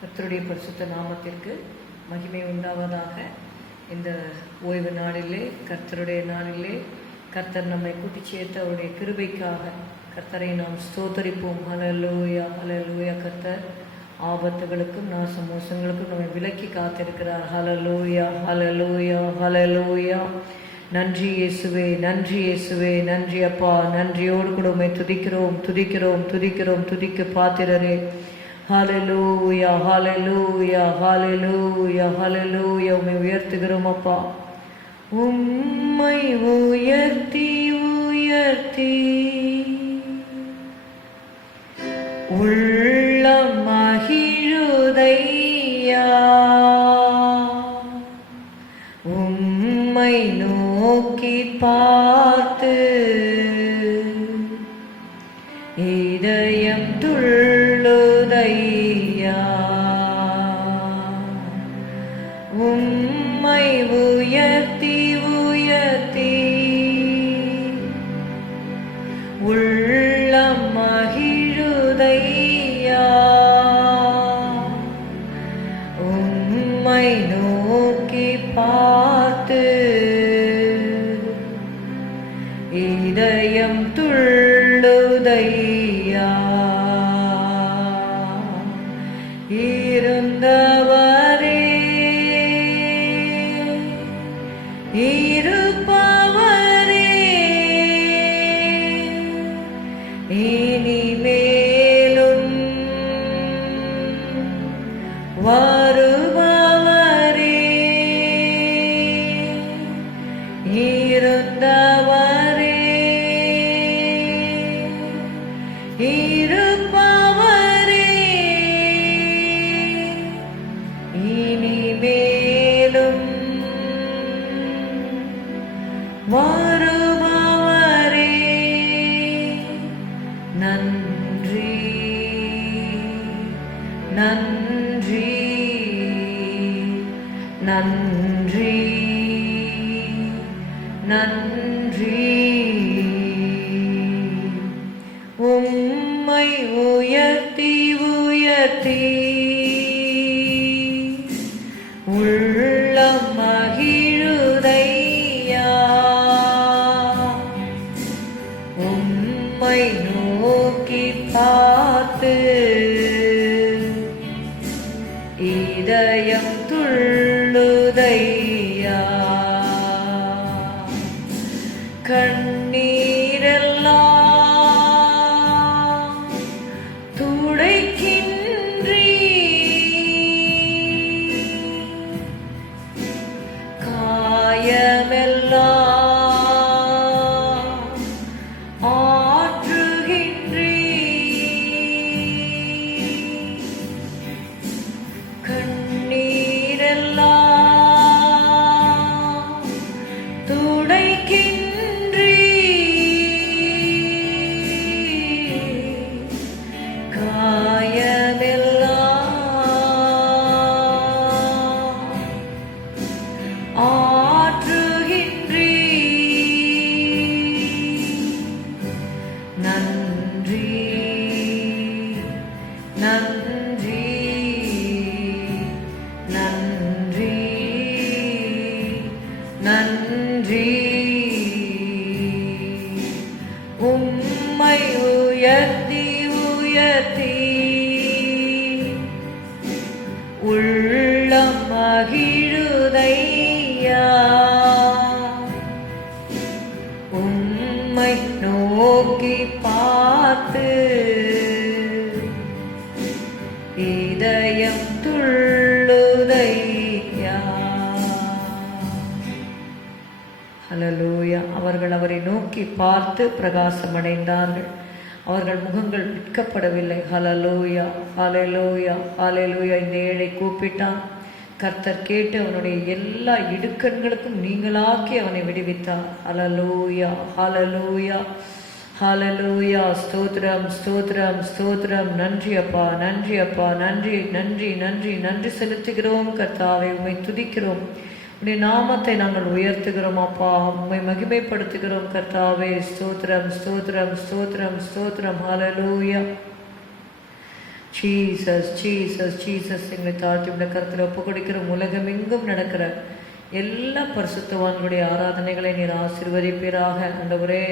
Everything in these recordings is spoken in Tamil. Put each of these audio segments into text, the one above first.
கர்த்தருடைய பரிசுத்த நாமத்திற்கு மகிமை உண்டாவதாக. இந்த ஓய்வு நாளிலே, கர்த்தருடைய நாளிலே கர்த்தர் நம்மை கூட்டி சேர்த்த அவருடைய கிருபைக்காக கர்த்தரை நாம் ஸ்தோத்தரிப்போம். ஹல்லேலூயா, ஹல்லேலூயா. கர்த்தர் ஆபத்துகளுக்கும் நாசமோசங்களுக்கும் நம்மை விலக்கி காத்திருக்கிறார். ஹல்லேலூயா, ஹல்லேலூயா, ஹல்லேலூயா. நன்றி இயேசுவே, நன்றி இயேசுவே, நன்றி அப்பா. நன்றியோடு கூட உம்மை துதிக்கிறோம், துதிக்கிறோம், துதிக்கிறோம். துதிக்க பாத்திரரே. ஹல்லேலூயா, ஹல்லேலூயா, ஹல்லேலூயா, ஹல்லேலூயா. உம்மை உயர்த்துகிறோம் அப்பா. உம்மை உயர்த்தி உயர்த்தி உள்ளம் மகிழுதையா. உம்மை நோக்கி பார்த்து இதயம் துள்ளுதையா. உம்மை உயர்த்தி உயர்த்தி உள்ளம் மகிழுதையா. உம்மை நோக்கி பார்த்து இதயம் துள்ளுதையா. இருந்தவரே, இருப்பவரே, இனிமேலும் வருபவரே. இருந்தவரே, இருப்பவரே, இனிமேலும் வருபவரே. நன்றி, நன்றி, நன்றி, நன்றி. உம்மை உயர்த்தி உயர்த்தி உள்ளம் மகிழுதையா. உம்மை நோக்கி பார்த்து இதயம் துள்ளுதையா. கண்ணீரெல்லாம் துடைக்கின்றீ, காயமெல்லாம் ஆற்றுகின்றீ. கண்ணீரெல்லாம் துடைக்கின்றீ, காயமெல்லாம் ஆற்றுகின்றீ. நன்றி, நன்றி, நன்றி, நன்றி. உம்மை உயர்த்தி உயர்த்தி உள்ளம் மகிழுதையா. உம்மை நோக்கி பார்த்து இதயம் துள்ளுதையா. ஹல்லேலூயா. அவர்கள் அவரை நோக்கி பார்த்து பிரகாசமடைந்தார்கள். அவர்கள் முகங்கள் விற்கப்படவில்லை. ஹல்லேலூயா, ஹல்லேலூயா, ஹல்லேலூயா. இந்த ஏழை கூப்பிட்டான். கர்த்தர் கேட்டு அவனுடைய எல்லா இடுக்கண்களுக்கும் நீங்களாக்கி அவனை விடுவித்தார். ஹல்லேலூயா, ஹல்லேலூயா, ஹல்லேலூயா. ஸ்தோத்திரம், ஸ்தோத்திரம், ஸ்தோத்திரம். நன்றி அப்பா, நன்றி அப்பா, நன்றி, நன்றி, நன்றி, நன்றி செலுத்துகிறோம் கர்த்தாவை. உம்மை துதிக்கிறோம். உடைய நாமத்தை நாங்கள் உயர்த்துகிறோம் அப்பா. உம்மை மகிமைப்படுத்துகிறோம் கர்த்தாவே. ஸ்தோத்திரம், ஸ்தோத்திரம், ஸ்தோத்திரம், ஸ்தோத்திரம். ஹல்லேலூயா. ஜீசஸ் ஜீசஸ் ஜீசஸ் எங்களை தாழ்த்தி உடைய கருத்தில் ஒப்பு கொடுக்கிறோம். உலகம் எங்கும் நடக்கிற எல்லா பரிசுத்தவான்களுடைய ஆராதனைகளை நீர் ஆசீர்வதிப்பீராக. ஆண்டவரே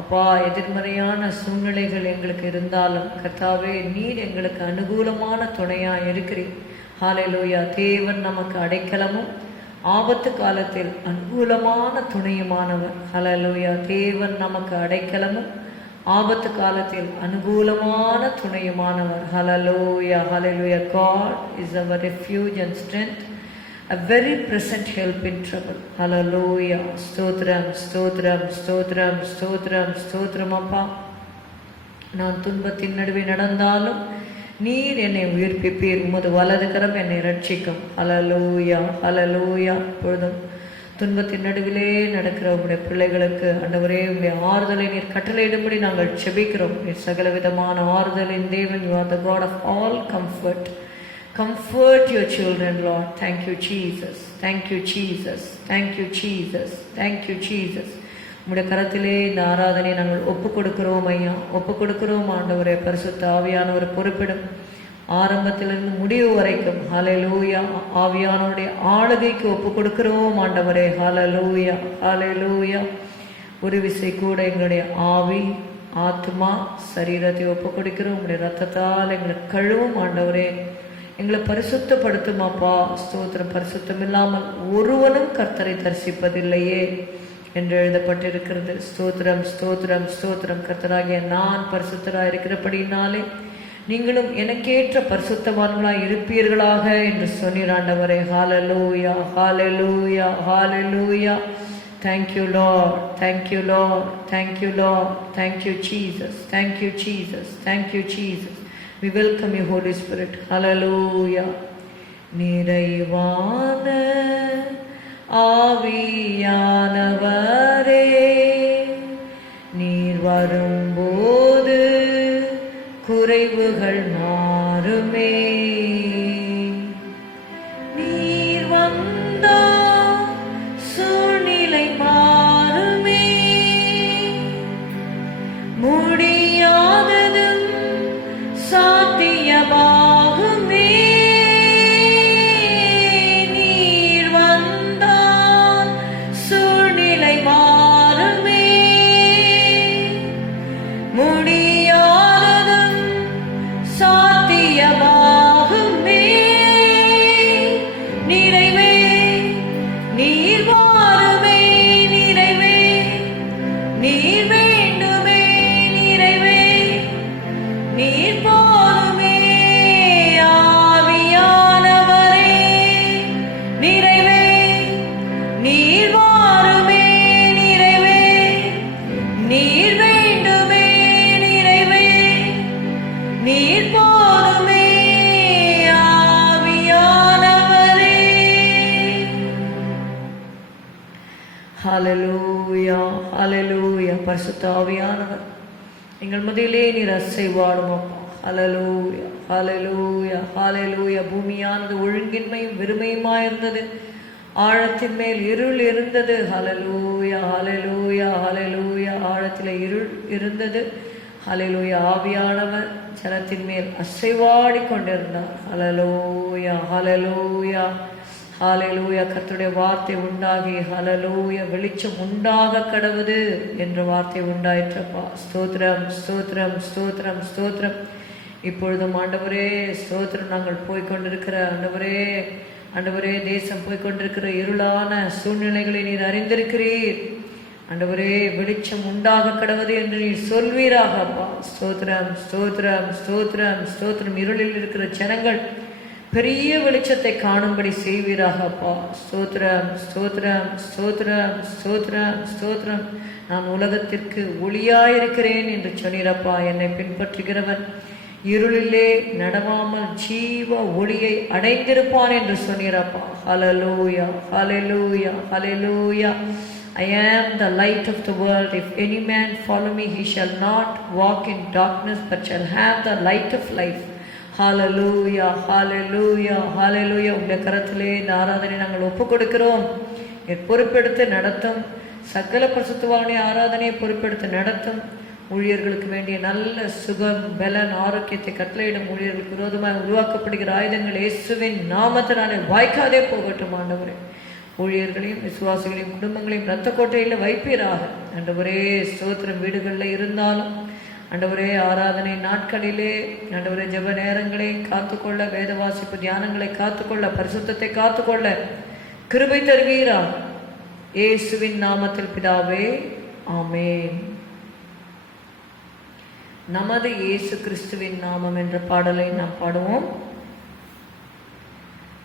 அப்பா, எதிர்மறையான சூழ்நிலைகள் எங்களுக்கு இருந்தாலும் கர்த்தாவே நீர் எங்களுக்கு அனுகூலமான துணையாக இருக்கிறீர். ஹல்லேலூயா. தேவன் நமக்கு அடைக்கலமும் ஆபத்து காலத்தில் அனுகூலமான துணையுமானவர். ஹல்லேலூயா. தேவன் நமக்கு அடைக்கலமும் ஆபத்து காலத்தில் அனுகூலமான துணையுமானவர். ஹல்லேலூயா ஹல்லேலூயா. God is our refuge and strength, a very present help in trouble. Hallelujah. ஸ்தோத்திரம் ஸ்தோத்திரம் ஸ்தோத்திரம் ஸ்தோத்திரம் ஸ்தோத்திரம். அப்பா, நான் துன்பத்தின் நடுவே நடந்தாலும் நீர் என்னை உயிர்ப்பிப்பீர், உமது வலது கரம் என்னை ரட்சிக்கும். ஹல்லேலூயா ஹல்லேலூயா. இப்பொழுதும் துன்பத்தின் நடுவிலே நடக்கிற உங்களுடைய பிள்ளைகளுக்கு ஆண்டவரே உங்களுடைய ஆறுதலை நீர் கட்டளையிடும்படி நாங்கள் செபிக்கிறோம். நீர் சகல விதமான ஆறுதலின் தேவன். You are the God of all comfort. Comfort your children, Lord. Thank you, Jesus. Thank you, Jesus. Thank you, Jesus. Thank you, Jesus. உம்முடைய கரத்திலே இந்த ஆராதனை நாங்கள் ஒப்பு கொடுக்கிறோம் ஐயா, ஒப்பு கொடுக்கிறோம் ஆண்டவரே. பரிசுத்த ஆவியானவர் பொறுப்பிடும் ஆரம்பத்திலிருந்து முடிவு வரைக்கும். ஹல்லேலூயா. ஆவியானவருடைய ஆளுகைக்கு ஒப்பு கொடுக்கிறோம் ஆண்டவரே. ஹல்லேலூயா ஹல்லேலூயா. ஒரு விசை கூட எங்களுடைய ஆவி ஆத்மா சரீரத்தை ஒப்பு கொடுக்கிறோம். உங்களுடைய ரத்தத்தால் எங்களை கழுவும் ஆண்டவரே. எங்களை பரிசுத்தப்படுத்தும் அப்பா. ஸ்தோத்திரம். பரிசுத்தம் இல்லாமல் ஒருவனும் கர்த்தரை தரிசிப்பதில்லையே என்று எழுதப்பட்டிருக்கிறது. ஸ்தோத்திரம் ஸ்தோத்திரம் ஸ்தோத்திரம். கர்த்தராகிய நான் பரிசுத்தராக இருக்கிறபடினாலே நீங்களும் எனக்கேற்ற பரிசுத்தவான்களாய் இருப்பீர்களாக என்று சொன்னீர் ஆண்டவரே. ஹல்லேலூயா ஹல்லேலூயா ஹல்லேலூயா. Thank you Lord. Thank you Lord. Thank you Lord. Thank you Jesus. Thank you Jesus. Thank you Jesus. We welcome you, Holy Spirit. Hallelujah. நிறைவான ஆவியானவரே, நீர் வரும்போது குறைவுகள் மாறுமே. நீர் வந்தால் சூழ்நிலை மாறுமே. முடியாததும் சாத்தியமாகுமே. நீர் வந்தால் சூழ்நிலை மாறுமே. முடியாததும் சாத்தியமாகுமே. நிறைவே நீர் வாருமே. நிறைவே நீர் வேண்டுமே. நிறைவே நீர் போதுமே. ஆவியானவரே நிறைவே நீர் வாருமே. நிறைவே நீர் வேண்டுமே. நிறைவே நீர் போதுமே. ஆவியானவரே. ஹல்லேலூயா ஹல்லேலூயா. பரிசுத்த ஆவியானவர் எங்கள் மத்தியிலே நீர் அசைவாடும் அப்பா. ஹல்லேலூயா ஹல்லேலூயா ஹல்லேலூயா. பூமியானது ஒழுங்கின்மையும் வெறுமையுமாயிருந்தது, ஆழத்தின் மேல் இருள் இருந்தது. ஹல்லேலூயா ஹல்லேலூயா ஹல்லேலூயா. ஆழத்தில் இருள் இருந்தது. ஹல்லேலூயா. ஆவியானவர் ஜலத்தின் மேல் அசைவாடி கொண்டிருந்தார். ஹல்லேலூயா ஹல்லேலூயா ஹல்லேலூயா. கர்த்தருடைய வார்த்தை உண்டாகி ஹல்லேலூயா வெளிச்சம் உண்டாக கடவுது என்ற வார்த்தை உண்டாயிற்றப்பா. ஸ்தோத்திரம் ஸ்தோத்திரம் ஸ்தோத்திரம் ஸ்தோத்திரம். இப்பொழுதும் ஆண்டவரே ஸ்தோத்திரம். நாங்கள் போய்கொண்டிருக்கிற ஆண்டவரே ஆண்டவரே தேசம் போய்கொண்டிருக்கிற இருளான சூழ்நிலைகளை நீர் அறிந்திருக்கிறீர் ஆண்டவரே. வெளிச்சம் உண்டாக கடவுது என்று நீர் சொல்வீராக அப்பா. ஸ்தோத்திரம் ஸ்தோத்திரம் ஸ்தோத்திரம் ஸ்தோத்திரம். இருளில் இருக்கிற ஜனங்கள் பெரிய வெளிச்சத்தை காணும்படி செய்வீராக அப்பா. ஸ்தோத்திரம் ஸ்தோத்திரம் ஸ்தோத்திரம் ஸ்தோத்திரம் ஸ்தோத்திரம். நான் உலகத்திற்கு ஒளியாயிருக்கிறேன் என்று சொன்னீரப்பா. என்னை பின்பற்றுகிறவன் இருளிலே நடவாமல் ஜீவ ஒளியை அடைந்திருப்பான் என்று சொன்னீரப்பா. ஹல்லேலூயா ஹல்லேலூயா ஹல்லேலூயா. I am the light of the world. If any man follow me, he shall not walk in darkness, but shall have the light of life. ஹல்லேலூயா ஹல்லேலூயா ஹல்லேலூயா. உங்களுடைய கரத்திலே இந்த ஆராதனை நாங்கள் ஒப்பு கொடுக்கிறோம். பொறுப்பெடுத்து நடத்தும். சகல பரிசுத்தவான்களுடைய ஆராதனையை பொறுப்பெடுத்து நடத்தும். ஊழியர்களுக்கு வேண்டிய நல்ல சுகம், பலன், ஆரோக்கியத்தை கட்டளையிடும் ஊழியர்களுக்கு விரோதமாக உருவாக்கப்படுகிற ஆயுதங்கள் இயேசுவின் நாமத்தினாலே வாய்க்காதே போகட்டும் ஆண்டவரே. ஊழியர்களையும் விசுவாசிகளையும் குடும்பங்களையும் இரத்த கோட்டையில் வைப்பீராக ஆண்டவரே. ஸ்தோத்திரம். வீடுகளில் இருந்தாலும் ஆண்டவரே, ஆராதனை நாட்களிலே ஆண்டவரே, ஜெப நேரங்களை காத்துக்கொள்ள, வேத வாசிப்பு தியானங்களை காத்துக்கொள்ள, பரிசுத்தத்தை காத்துக்கொள்ள கிருபை தருவீராக. இயேசுவின் நாமத்தில் பிதாவே, ஆமென். நமது இயேசு கிறிஸ்துவின் நாமம் என்ற பாடலை நாம் பாடுவோம்.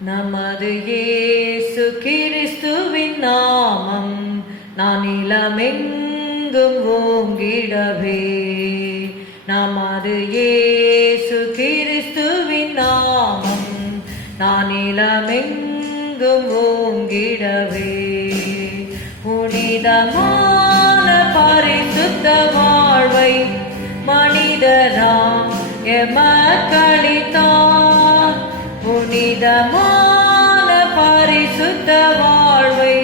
நமது இயேசு கிறிஸ்துவின் நாமம் நான் இளமெங்கும் ஓங்கிடவே. நமது இயேசு கிறிஸ்துவின் நாமம் நான் இளமெங்கும் ஓங்கிடவே. புனிதமான பரிசுத்த வாழ்வை மனிதராம் எமக்களித்தார். புனிதமான பரிசுத்த வாழ்வை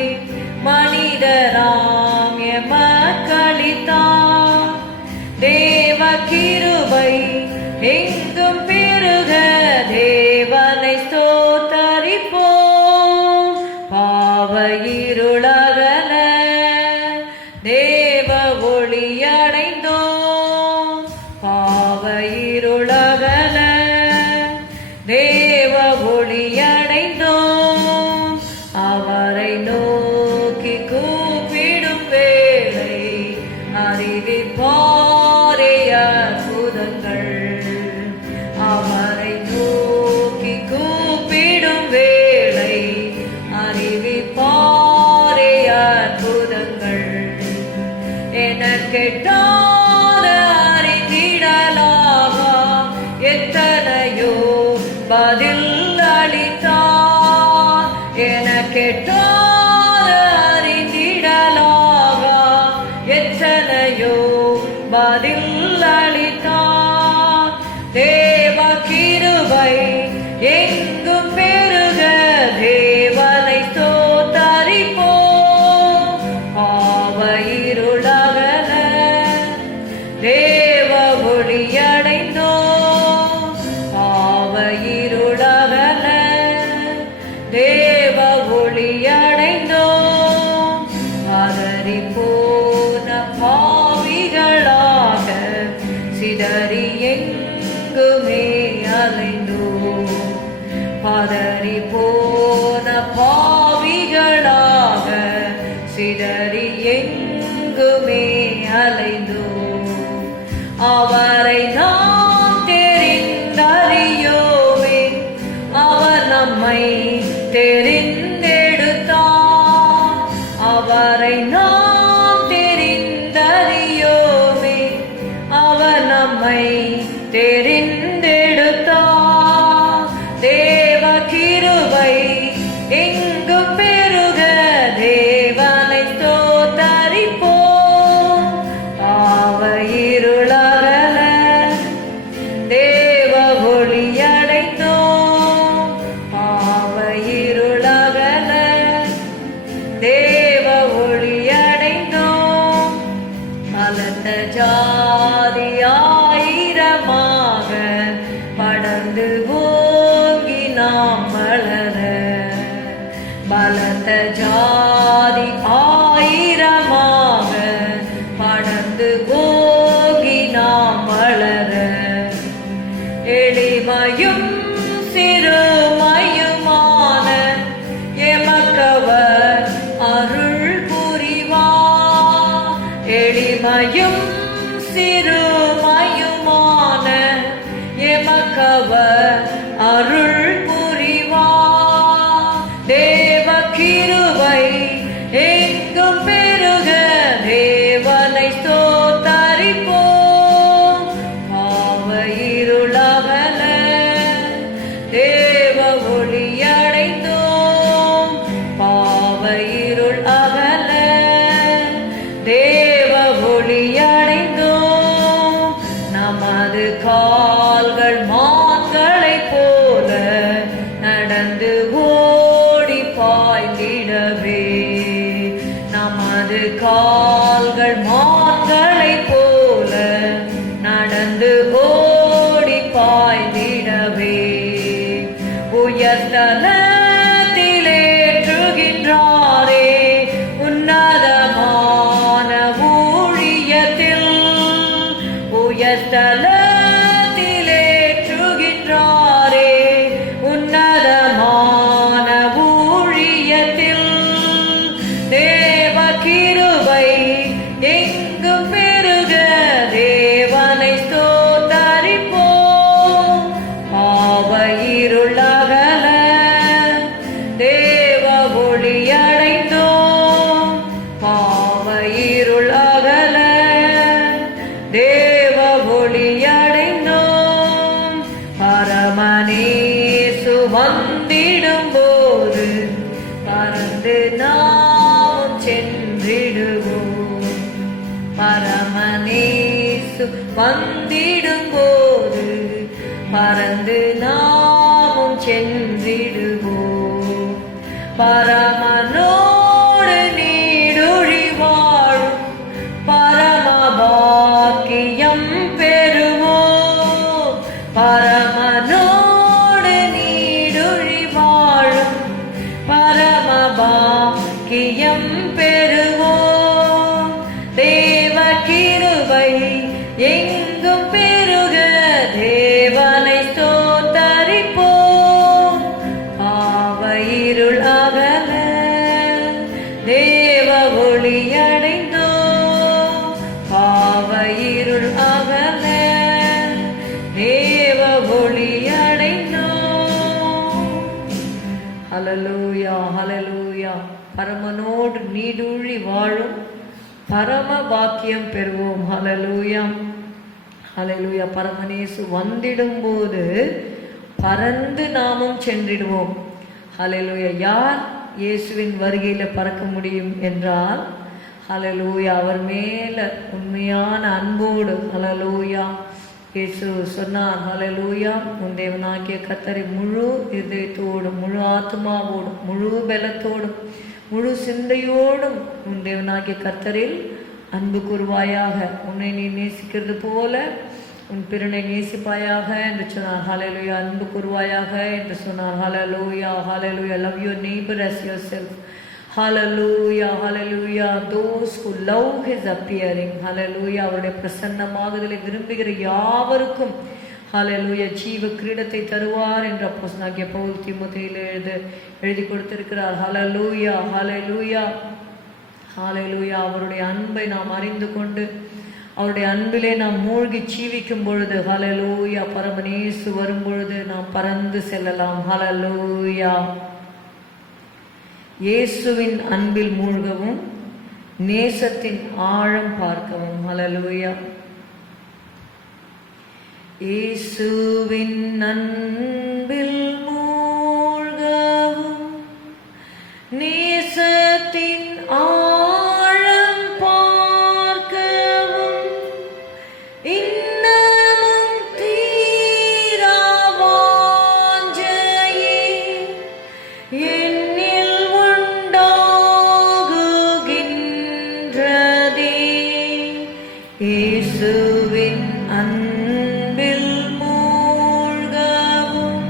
மனிதராம் எமக்களித்தார். தேவ கிருபை எங்கும் பெருக தேவனை ஸ்தோத்தரிப்போம். பாவ இருளகல தேவ ஒளியடைந்தோம். பாவ இருளகல தேவ ஒளியடைந்தோம். அவரை நோக்கி கூப்பிடும் வேளை அறிவிப்பாரே அற்புதங்கள். அவரை நோக்கி கூப்பிடும் வேளை அறிவிப்பாரே அற்புதங்கள். என கேட்டாத அறிந்திடலாக எத்தனையோ பதில் அளித்தார். என கேட்டாத அறிந்திடலாக எத்தனையோ பதில் அளித்தார். தேவ கிருபை எங்கும் பெருக தேவனை ஸ்தோத்தரிப்போம். பாவ இருளகல தேவ ஒளியடைந்தோம். பாவ இருளகல தேவ ஒளியடைந்தோம். பதறி போன பாவிகளாக சிதறி எங்குமே அலைந்தோம். பதறி போன பாவிகளாக சிதறி எங்குமே அலைந்தோம். அவரை நாம் தெரிந்தறியோமே, அவர் நம்மை தெரிந்தெடுத்தார். அவரை நாம் தெரிந்தறியோமே, அவர் நம்மை தெரிந்தெடுத்தார். தேவ கிருபை எங்கும் பெருக தேவனை ஸ்தோத்தரிப்போம். பாவ இருளகல தேவ ஒளியடைந்தோம். பாவ இருளகல உயர்தலத்திலேற்றுகின்றாரே உன்னதமான ஊழியத்தில் உயர்தலத்திலேற்றுகின்றாரே உன்னதமான ஊழியத்தில் தேவ கிருபை எங்கும் பெருக தேவனை ஸ்தோத்தரிப்போம். பாவ இருளகல தேவ ஒளியடைந்தோம். பாவ இருளகல தேவ ஒளியடைந்தோம். பரமனேசு வந்திடும் போது பறந்து நாம் சென்றிடுவோம். பரமனேசு வந்திடும் போது பறந்து நாமும் சென்றிடுவோம். பரமனோடு நீடுழி வாழும் பரமபாக்கியம் பெறுவோம். பரமனோடு நீடுழி வாழும் பரமபாக்கியம் பெறுவோம். தேவ கிருபை எங்கும் பெருக தேவனை ஸ்தோத்தரிப்போம். பாவ இருள் அகல தேவ ஒளியடைந்தோம். பாவ இருள் அகல தேவ ஒளியடைந்தோம். ஹல்லேலூயா ஹல்லேலூயா. பரமனோடு நீடூழி வாழும் பரம பாக்கியம் பெறுவோம். ஹல்லேலூயா ஹல்லேலூயா. பரமனேசு வந்திடும் போது பறந்து நாமும் சென்றிடுவோம். ஹல்லேலூயா. யார் இயேசுவின் வருகையில பறக்க முடியும் என்றால் ஹல்லேலூயா அவர் மேல உண்மையான அன்போடு. ஹல்லேலூயா. இயேசு சொன்னார், ஹல்லேலூயா, உன் தேவனாகிய கர்த்தரை முழு இதயத்தோடும் முழு ஆத்மாவோடும் முழு பலத்தோடும் முழு சிந்தையோடும் உன் தேவனாகிய கர்த்தரில் அன்பு கூறுவாயாக. உன்னை நீ நேசிக்கிறது போல உன் பிறனை நேசிப்பாயாக என்று சொன்னார். ஹல்லேலூயா. அன்பு கூறுவாயாக என்று சொன்னார். ஹல்லேலூயா ஹல்லேலூயா. Love your neighbor as yourself. Hallelujah hallelujah. Those who love his appearing. Hallelujah. அவருடைய பிரசன்னமாகுதலை விரும்புகிற யாவருக்கும் ஹல்லேலூயா ஜீவ கிரீடத்தை தருவார் என்று அப்போஸ்தலனாகிய பவுல் தீமோத்தேயுவிலே எழுதி கொடுத்திருக்கிறார். ஹல்லேலூயா ஹல்லேலூயா ஹல்லேலூயா. அவருடைய அன்பை நாம் அறிந்து கொண்டு அவருடைய அன்பிலே நாம் மூழ்கி ஜீவிக்கும் பொழுது ஹல்லேலூயா பரமனேசு வரும் பொழுது நாம் பறந்து செல்லலாம். ஹல்லேலூயா. இயேசுவின் அன்பில் மூழ்கவும் நேசத்தின் ஆழம் பார்க்கவும். ஹல்லேலூயா. இயேசுவின் அன்பில் மூழ்கவும் நேசத்தின் ஆழம் பார்க்கவும் இன்னமும் தீரா வாஞ்சையே என்னில் உண்டாகுகின்றதே. இயேசுவின் அன்பில் மூழ்கவும்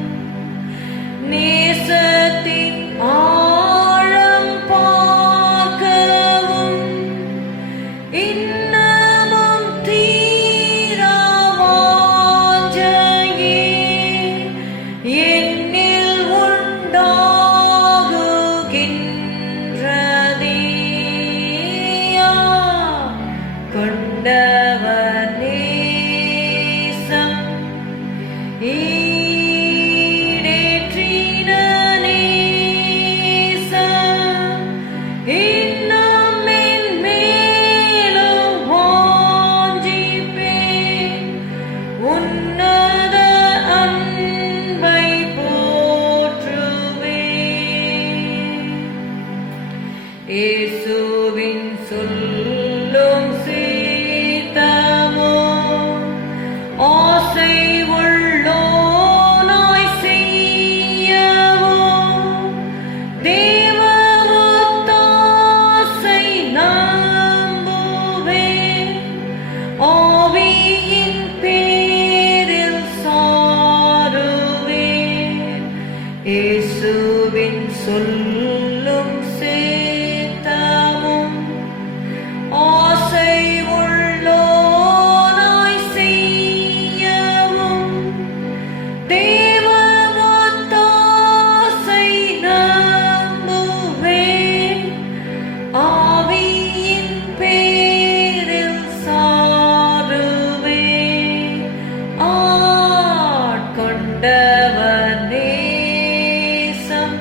இயேசுவின் சொல்லும் சேத்தமும் ஆசை உள்ளோனாய் செய்யவும் தேவ ஒத்தாசை நம்புவேன். ஆவியின் பேரில் சாருவேன். ஆட்கொண்டவர் நேசம்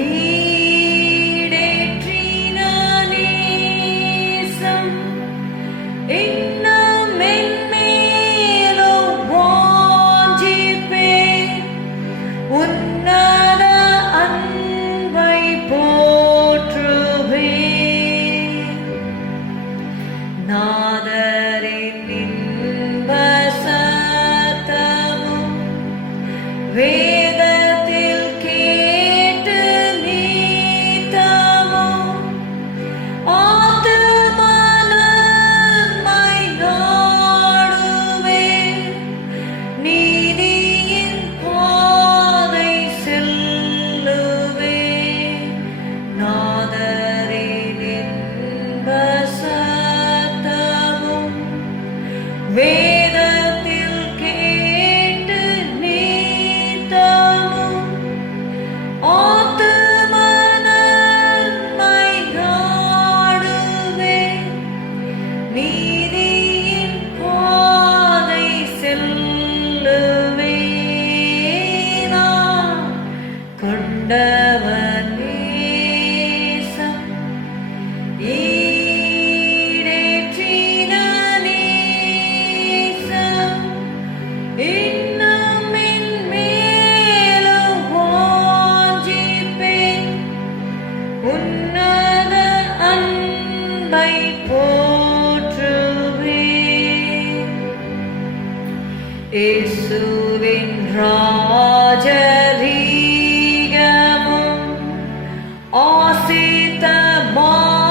ஈடேற்றின நேசம் இன்னும் மென்மேலும் வாஞ்சிப்பேன். உன்னத அன்பை போற்றுவேன். நாதரின் இன்ப சத்தமும் வேதத்தில் கேட்டு நீத்தமும் ஆத்துமனமை நாடுவேன். நீதியின் பாதை செல்லுவேன். நாதரின் இன்ப சத்தமும் வேதத்தில் கேட்டு நீத்தமும் ஆத்துமனமை நாடுவேன். நீதியின் பாதை செல்லுவேன். கொண்டவன் நேசம் ஈடேற்றின நேசம் இன்னும் மென்மேலும் வாஞ்சிப்பேன். உன்னத அன்பை போற்றுவேன். இயேசுவின் ராஜரீகமும் ஆசித்த மாசெங்கோன்மையும்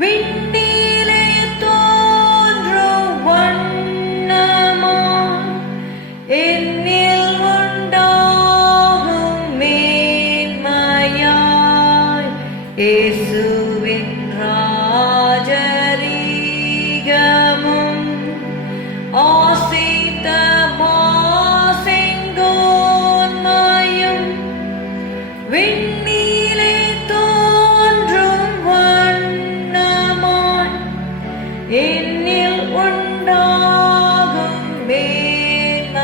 விண்ணிலே தோன்றும் வண்ணமாய் என்னில் உண்டாகும் மேன்மையாய் இயேசுவின் ராஜரீகமும் ஆசித்த மாசெங்கோன்மையும் விண்ணிலே தோன்றும் வண்ணமாய் என்னில் உண்டாகும் மேன்மையாய்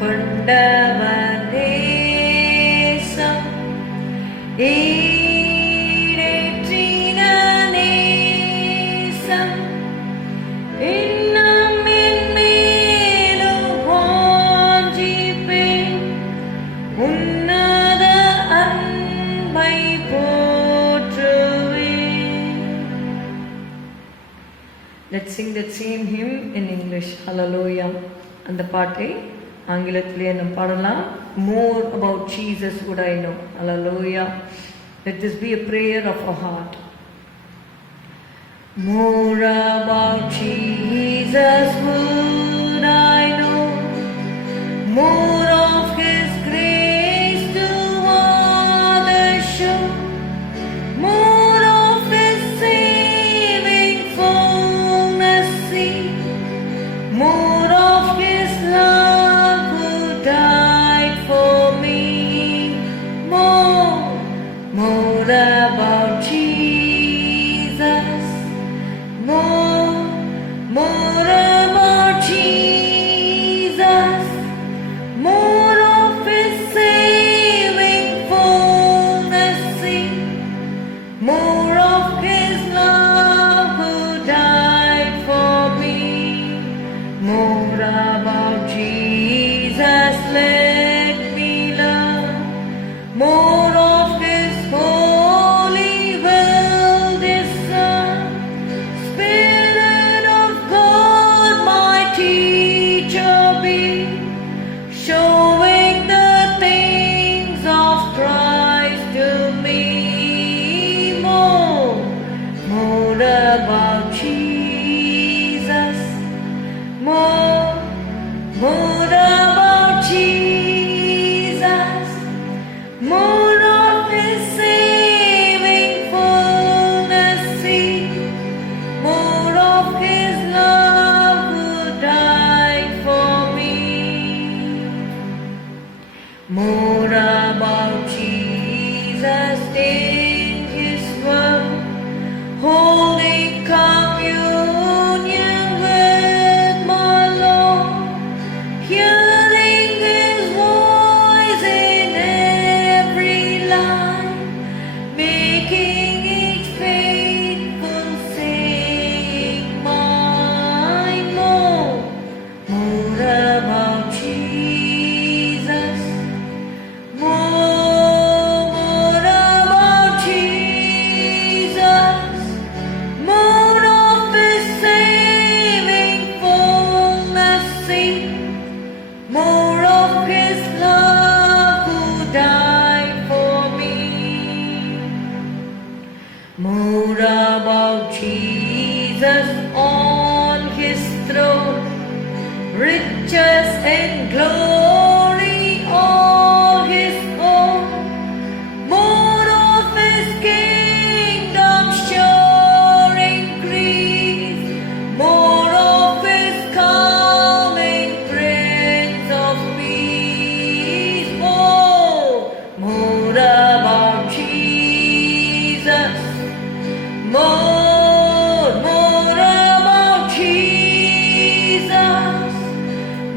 கொண்டவர் நேசம் ஈடேற்றின நேசம் இன்னும் மென்மேலும் வாஞ்சிப்பேன். உன்னத அன்பை போற்றுவேன். Let's sing that same hymn in English. Hallelujah. அந்த பாட்டை ஆங்கிலத்திலே நம்ம பாடலாம். More about Jesus would I know. Hallelujah. Let this be a prayer of our heart. More about Jesus would I know. More of His grace to others show. More of His saving fullness see. More of His love who died for me. More about Jesus. More about Jesus. More riches and glory, all his own. More of his kingdom sure increase, more of his coming, Prince of Peace. Oh, more about Jesus, more about Jesus,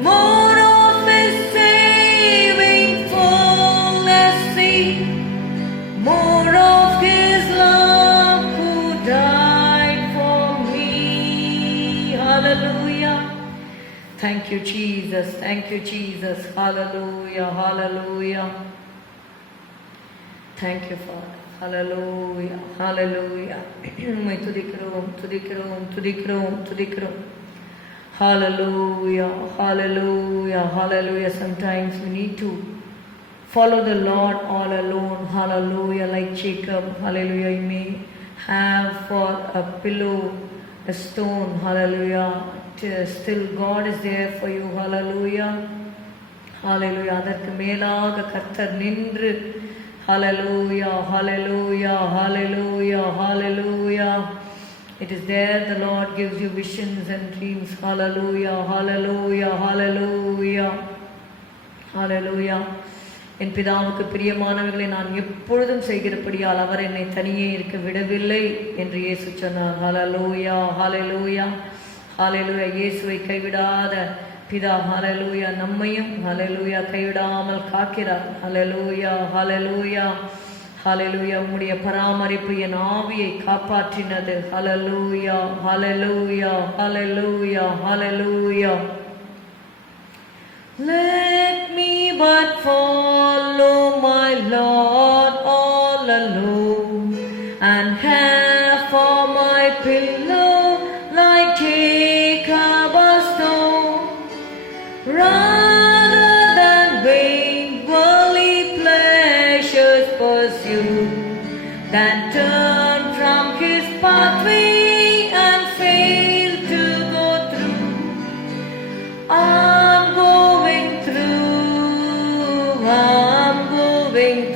more of his saving fullness see, more of his love who died for me. Hallelujah. Thank you, Jesus. Thank you, Jesus. Hallelujah. Hallelujah. Thank you, Father. Hallelujah. Hallelujah. உம்மை துதிக்கிறோம் துதிக்கிறோம் துதிக்கிறோம் துதிக்கிறோம். Hallelujah. Hallelujah. Hallelujah. Sometimes we need to follow the Lord all alone. Hallelujah. Like Jacob. Hallelujah. You may have for a pillow a stone. Hallelujah. Still God is there for you. Hallelujah. Hallelujah. அதற்கு மேலாக கர்த்தர் நின்று Hallelujah, hallelujah, hallelujah, hallelujah. It is there the Lord gives you visions and dreams. Hallelujah, hallelujah, hallelujah, hallelujah. என் பிதாவுக்கு பிரியமானவர்களை நான் எப்பொழுதும் செய்கிறபடியால் அவர் என்னை தனியே இருக்க விடவில்லை என்று இயேசு சொன்னார். ஹalleluya, hallelujah, hallelujah. இயேசுவை கைவிடாத பிதா ஹalleluya நம்மையும் ஹalleluya கைவிடாமல் காக்கிறார். ஹalleluya, hallelujah, hallelujah. உம்முடைய பராமரிப்பு என் ஆவியை காப்பாற்றினது. ஹalleluya, hallelujah, hallelujah, hallelujah. Let me but follow my Lord all alone, and have for my pillow like Jacob a stone, rather than vain worldly pleasures pursue, than turn from his pathway and fail to go through. I'm going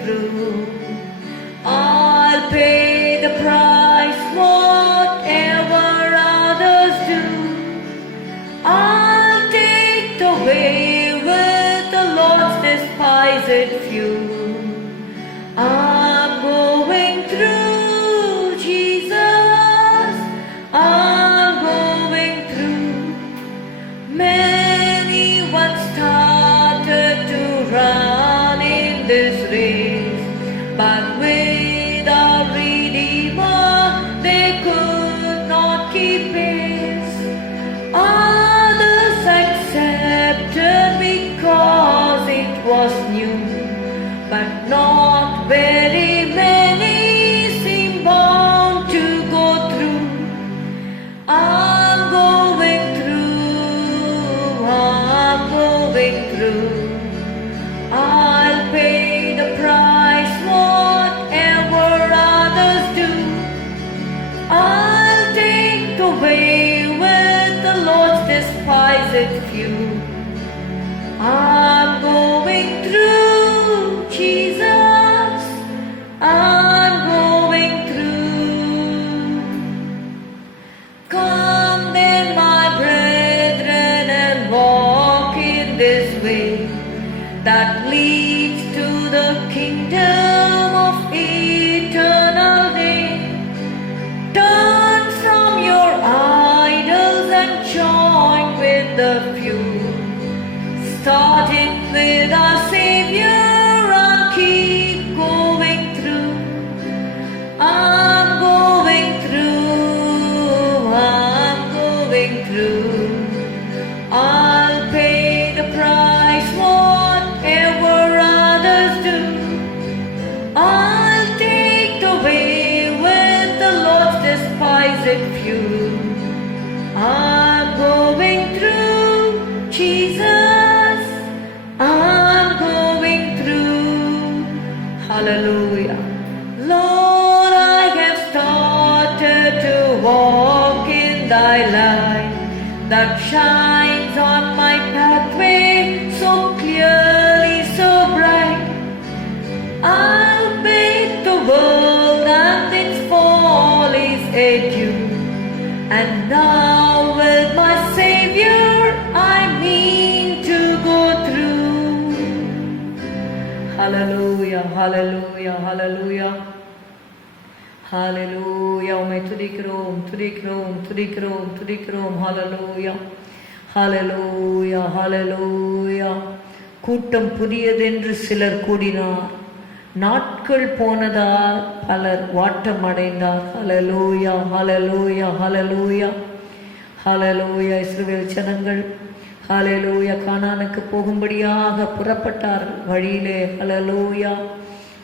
through. I'll pay the price, whatever others do. I'll take the way with the Lord's despised few. I'm going through, Jesus. I'm going through. Many once started to run in this race, but without Redeemer they could not keep pace. Others accepted because it was new, but not very many seem bound to go through. I'm going through. I'll pay the price, whatever others do. I'll take the way with the Lord's despised few. I'm going through, Jesus. I'm going through. Come then, my brethren, and walk in this way that leads to the kingdom of eternal day. Turn from your idols and join with the few, starting with our Savior and keep going through. I'm going through. I'll pay the price, whatever others do. I'll take the way with the Lord's despised few. I'm going through, Jesus. I'm going through. Hallelujah. Lord, I have started to walk in thy light that shines is on my pathway, so clearly, so bright. I'll bathe the world and its fall is adieu. And now with my Savior I mean to go through. Hallelujah, hallelujah, hallelujah. Hallelujah. உம்மை துதிக்கிறோம் துதிக்கிறோம் துதிக்கிறோம் துதிக்கிறோம். Hallelujah, hallelujah, hallelujah. கூட்டம் புதியதென்று சிலர் கூடினார், நாட்கள் போனதால் பலர் வாட்டம் அடைந்தார். ஹல்லேலூயா, ஹல்லேலூயா, ஹல்லேலூயா, ஹல்லேலூயா. இஸ்ரவேல் ஜனங்கள் ஹல்லேலூயா கானானுக்கு போகும்படியாக புறப்பட்டார்கள். வழியிலே ஹல்லேலூயா,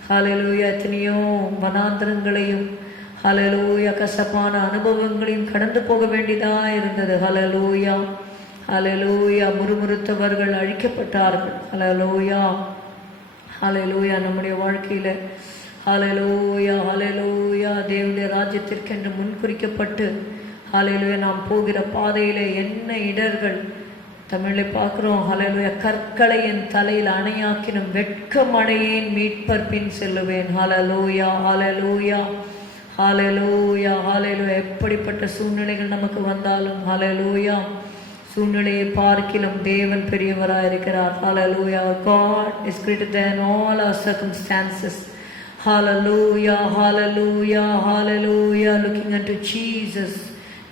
ஹல்லேலூயா எத்தனையோ வனாந்திரங்களையும் ஹல்லேலூயா கசப்பான அனுபவங்களையும் கடந்து போக வேண்டியதா இருந்தது. ஹல்லேலூயா, ஹல்லேலூயா. முறுமுறுத்தவர்கள் அழிக்கப்பட்டார்கள். ஹல்லேலூயா, ஹல்லேலூயா. நம்முடைய வாழ்க்கையில ஹல்லேலூயா, ஹல்லேலூயா தேவனுடைய ராஜ்யத்திற்கென்று முன்குறிக்கப்பட்டு ஹல்லேலூயா நாம் போகிற பாதையில என்ன இடர்கள் தமிழில் பார்க்கிறோம். ஹல்லேலூயா. கற்களை என் தலையில் அணையாக்கினும் வெட்கம் அடையேன், மீட்பர் பின் செல்லுவேன். ஹல்லேலூயா, ஹல்லேலூயா, ஹல்லேலூயா, ஹல்லேலூயா. எப்படிப்பட்ட சூழ்நிலைகள் நமக்கு வந்தாலும் ஹல்லேலூயா சூழ்நிலையை பார்க்கிலும் தேவன் பெரியவராக இருக்கிறார். Hallelujah. Our God is greater than all our circumstances. Hallelujah, hallelujah, hallelujah. Looking unto Jesus,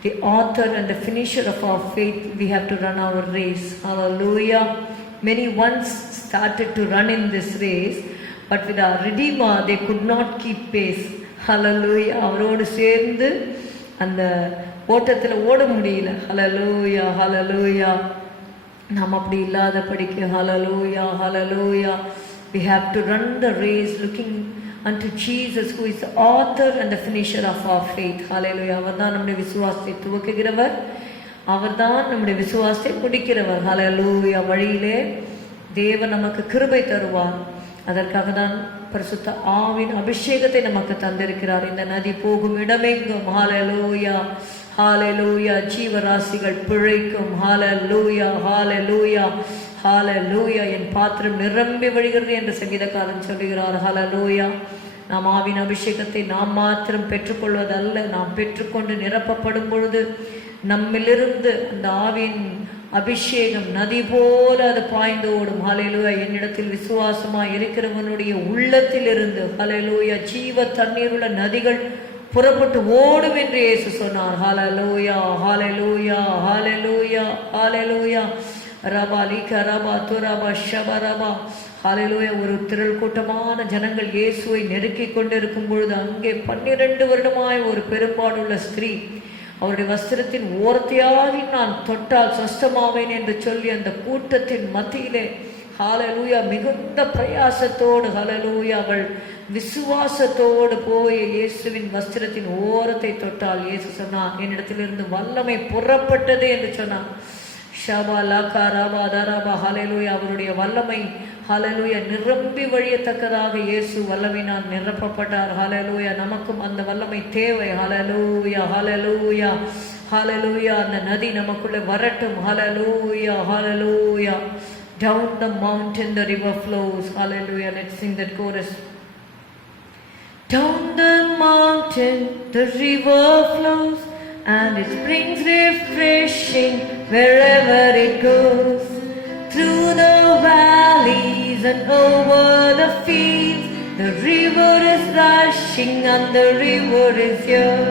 the author and the finisher of our faith, we have to run our race. Hallelujah. Many once started to run in this race, but with our Redeemer, they could not keep pace. Hallelujah. அவரோடு சேர்ந்து அந்த ஓட்டத்தில் ஓட முடியல. ஹல்லேலூயா, ஹல்லேலூயா. நாம் அப்படி இல்லாத படிக்க ஹல்லேலூயா, ஹல்லேலூயா. We have to run the race looking unto Jesus, who is the author and the finisher of our faith. ஹல்லேலூயா. அவர்தான் நம்முடைய விசுவாசத்தை துவக்குகிறவர், அவர்தான் நம்முடைய விசுவாசத்தை முடிக்கிறவர். ஹல்லேலூயா. வழியிலே தேவன் நமக்கு கிருபை தருவார். அதற்காக தான் பரிசுத்த ஆவின் அபிஷேகத்தை நமக்கு தந்திருக்கிறார். இந்த நதி போகும் இடமெங்கும் ஹல்லேலூயா, ஹல்லேலூயா ஜீவராசிகள் பிழைக்கும். ஹல்லேலூயா, ஹல்லேலூயா, ஹல்லேலூயா. என் பாத்திரம் நிரம்பி வழிகிறது என்று சங்கீதக்காரன் சொல்லுகிறார். ஹல்லேலூயா. நாம் ஆவின் அபிஷேகத்தை நாம் மாத்திரம் பெற்றுக்கொள்வதல்ல, நாம் பெற்றுக்கொண்டு நிரப்பப்படும் பொழுது நம்மிலிருந்து அந்த ஆவின் அபிஷேகம் நதி போல அது பாய்ந்து ஓடும். ஹல்லேலூயா. என்னிடத்தில் விசுவாசமாய் இருக்கிறவனுடைய உள்ளத்தில் இருந்து ஹல்லேலூயா ஜீவ தண்ணீர் உள்ள நதிகள் புறப்பட்டு ஓடும் என்று இயேசு சொன்னார். ஹல்லேலூயா, ஹல்லேலூயா, ஹல்லேலூயா, ஹல்லேலூயா. ரபா லீக ரபா துரபா ஷபரபா. ஹல்லேலூயா. ஒரு திரள் கூட்டமான ஜனங்கள் இயேசுவை நெருக்கி கொண்டிருக்கும் பொழுது அங்கே 12 வருடமாய் ஒரு பெரும்பாடுள்ள ஸ்திரீ அவருடைய வஸ்திரத்தின் ஓரத்தையாகி நான் தொட்டால் சொஸ்தமாவேன் என்று சொல்லி அந்த கூட்டத்தின் மத்தியிலே ஹல்லேலூயா மிகுந்த பிரயாசத்தோடு ஹல்லேலூயா அவள் விசுவாசத்தோடு போய் இயேசுவின் வஸ்திரத்தின் ஓரத்தை தொட்டால் இயேசு சொன்னார், என்னிடத்திலிருந்து வல்லமை புறப்பட்டது என்று சொன்னார். ஷபா லகா ரபா தரபா. ஹல்லேலூயா. அவருடைய வல்லமை ஹல்லேலூயா நிரம்பி வழியத்தக்கதாக இயேசு வல்லமையினால் நிரப்பப்பட்டார். ஹல்லேலூயா. நமக்கும் அந்த வல்லமை தேவை. ஹல்லேலூயா, ஹல்லேலூயா, ஹல்லேலூயா. அந்த நதி நமக்குள்ளே வரட்டும். ஹல்லேலூயா, ஹல்லேலூயா. Down the mountain the river flows. Hallelujah. Let's sing that chorus. Down the mountain the river flows, and it brings refreshing wherever it goes. Through the valleys and over the fields, the river is rushing and the river is here.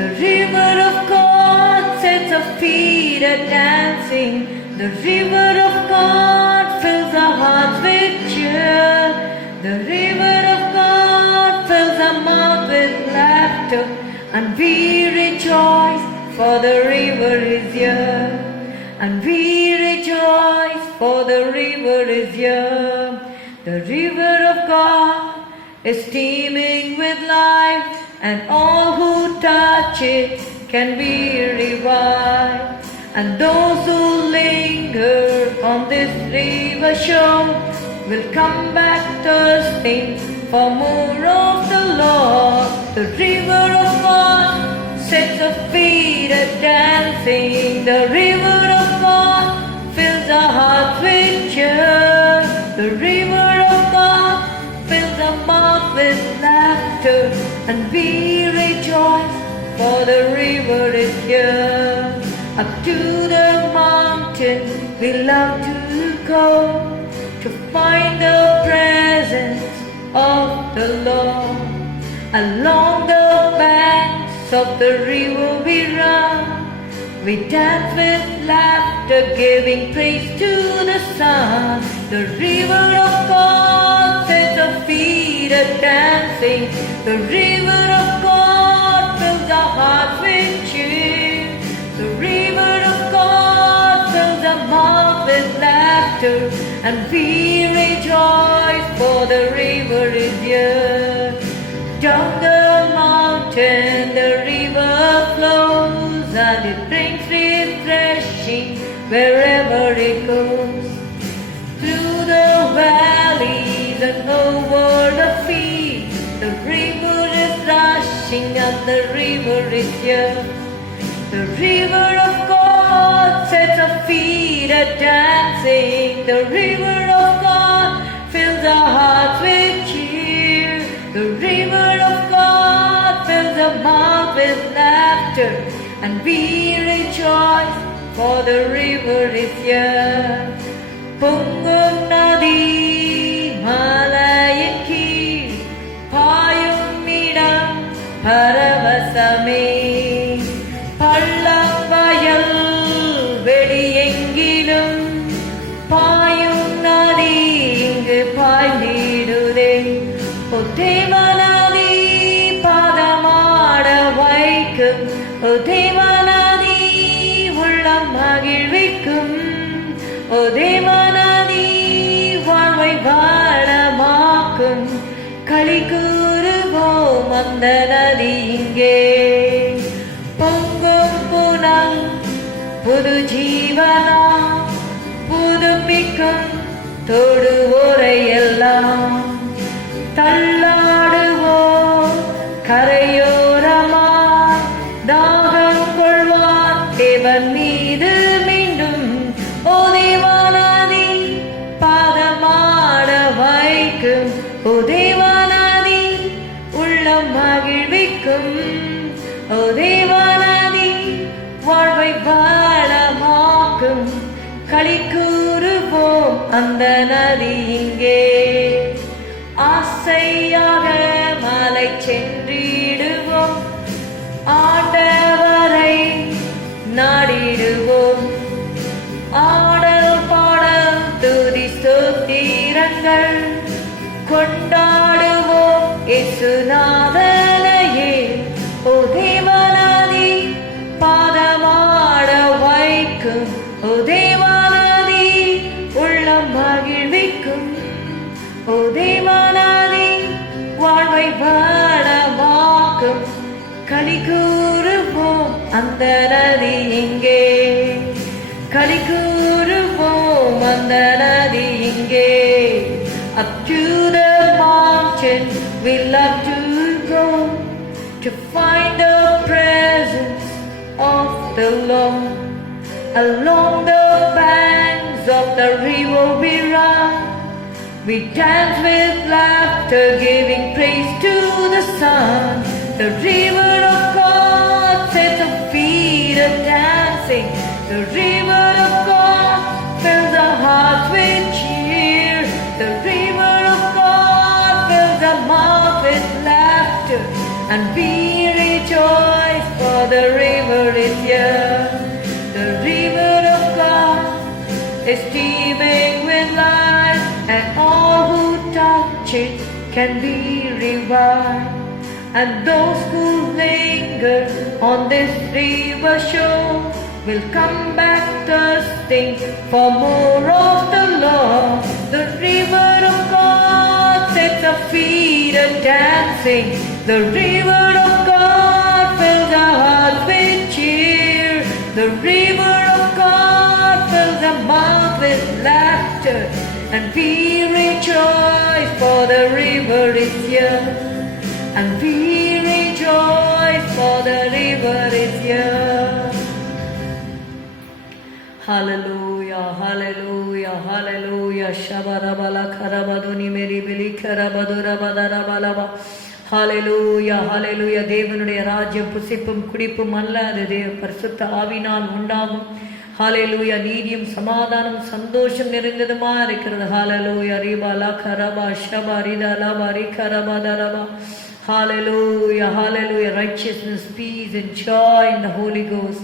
The river of God sets our feet a dancing. The river of God fills our hearts with cheer. The river of God fills our mouth with laughter, and we rejoice, for the river is here. And we rejoice, for the river is here. The river of God is teeming with life, and all who touch it can be revived. And those who linger on this river shore will come back thirsting for more of the Lord. The river of God sets our feet a dancing. The river of God for the river is here. Up to the mountain we love to go, to find the presence of the Lord. Along the banks of the river we run, we dance with laughter, giving praise to the sun. The river of God sets our feet a dancing. The river of God fills our hearts with cheer. The river of God fills our mouth with laughter, and we rejoice, for the river is here. Down the mountain the river flows, and it brings refreshing wherever it goes. Through the valleys and over the fields, the river is rushing, and the river is here. The river of God sets our feet a dancing. The river of God fills our hearts with cheer. The river of God fills our mouth with laughter, and we rejoice, for the river is here. பொங்கும் நதி மலையின் கீழ் பாயும் இடம் பரவசமே. பள்ளம் வயல் வெளியெங்கிலும் பாயும் நதி இங்கு பாய்ந்திடுதே. ஓ தேவநதி பாதமாட வைக்கும், ஓ தேவநதி உள்ளம் மகிழ்விக்கும், ஓ தேவநதி வாழ்வை வாழமாக்கும். களி கூறுவோம் அந்த நதி இங்கே. பொங்கும் புனல் புது ஜீவனா, புதுப்பிக்கும் தொடுவோரை எல்லாம். தள்ளாடுவோம் கரையோரமாய், தாகம் கொள்வார் தேவன் மீது மீண்டும். ஓ தேவநதி பாதமாட வைக்கும், ஓ தேவநதி உள்ளம் மகிழ்விக்கும், ஓ தேவநதி வாழ்வை வாழமாக்கும். களி கூறுவோம் அந்த நதி இங்கே. ஆசையாக மலை சென்றிடுவோம், ஆண்டவரை நாடிடுவோம். ஆடல் பாடல் துதி ஸ்தோத்திரங்கள் கொண்டாடுவோம் இயேசுநாதனையே. ஓ தேவநதி பாதமாட வைக்கும், ஓ தேவநதி உள்ளம் மகிழ்விக்கும், ஓ தேவநதி வாழ்வை வாழமாக்கும். களி கூறுவோம் அந்த நதி இங்கே. களி கூறுவோம் அந்த நதி இங்கே. Up to the mountain we love to go, to find the presence of the Lord. Along the banks of the river we run, we dance with laughter, giving praise to the sun. The river of God sets our feet a dancing. The river of God fills our hearts with cheer. The river of God fills our mouth with laughter, and we rejoice, for the river is here. The river of God is steaming with life, and all who touch it can be revived. And those who linger on this river shore will come back thirsting for more of the Lord. The river of God sets our feet a dancing. The river of God fills our hearts with cheer. The river of God fills our mouth with laughter, and we rejoice, for the river is here. And we rejoice, for the river is here. Hallelujah, hallelujah, hallelujah. Shabarabala karabaduni meri bili karabadura badarabalaba. ஹalleluya ஹalleluya. தேவனுடைய ராஜ்யம் புசிப்பும் குடிப்பும் அல்ல, அது பரிசுத்த ஆவியினால் உண்டாகும். ஹalleluya. நீதியும் சமாதானம் சந்தோஷம் நிறைந்ததுமா இருக்கிறது. ஹalleluya. ரிபா லகரபா ஷபா Rida லபா ரிகரபா தரபா. Hallelujah, hallelujah. Righteousness, peace and joy in the Holy Ghost.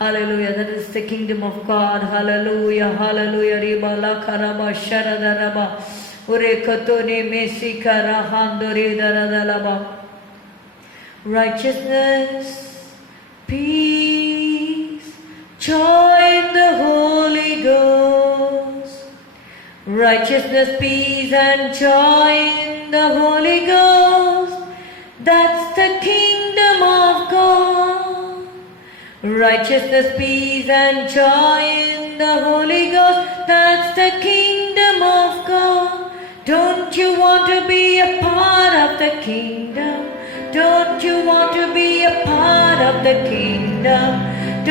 Hallelujah. That is the kingdom of God. Hallelujah, hallelujah. Riba la karaba sharada raba. Ure katone mesika rahandore daradalaba. Righteousness, peace, joy in the Holy Ghost. Righteousness, peace and joy in the Holy Ghost. That's the kingdom of God. Righteousness, peace and joy in the Holy Ghost. That's the kingdom of God. Don't you want to be a part of the kingdom? Don't you want to be a part of the kingdom?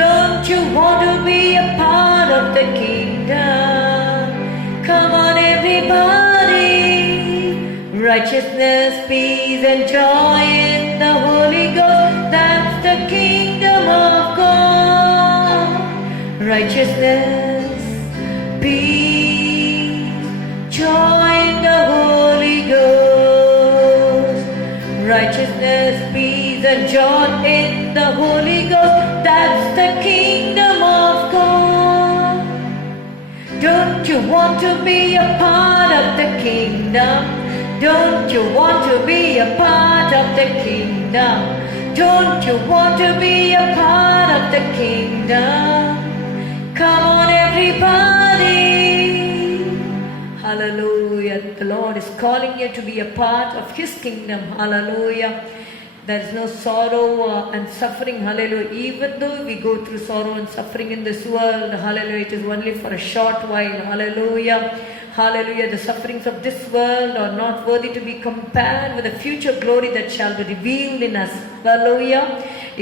Don't you want to be a part of the kingdom? Come on everybody. Righteousness, peace and joy in the Holy Ghost. That's the kingdom of God. Righteousness, peace, joy in the Holy Ghost. Righteousness, peace and joy in the Holy Ghost. That's the kingdom of God. Don't you want to be a part of the kingdom? Don't you want to be a part of the kingdom? Don't you want to be a part of the kingdom? Come on everybody. Hallelujah. The Lord is calling you to be a part of His kingdom. Hallelujah. There is no sorrow and suffering. Hallelujah. Even though we go through sorrow and suffering in this world, hallelujah, it is only for a short while. Hallelujah. Hallelujah. The sufferings of this world are not worthy to be compared with the future glory that shall be revealed in us. Hallelujah.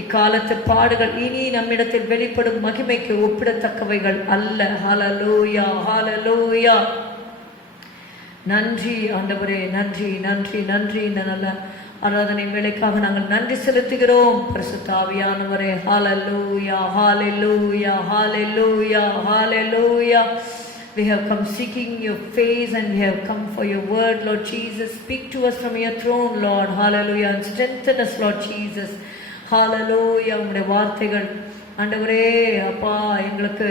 இக்காலத்து பாடுகள் இனி நம்மிடத்தில் வெளிப்படும் மகிமைக்கு ஒப்பிடத்தக்கவைகள் அல்ல. ஹalleluya ஹalleluya. நன்றி ஆண்டவரே, நன்றி நன்றி நன்றி. இந்த நல்ல ஆராதனை வேளைக்காக நாங்கள் நன்றி செலுத்துகிறோம். பரிசுத்த ஆவியானவரே, ஹalleluya ஹalleluya ஹalleluya ஹalleluya. We have come seeking your face and we have come for your word, Lord Jesus. Speak to us from your throne, Lord. Hallelujah. And strengthen us, Lord Jesus. Hallelujah. உம்முடைய வார்த்தைகள் ஆண்டவரே அப்பா எங்களுக்கு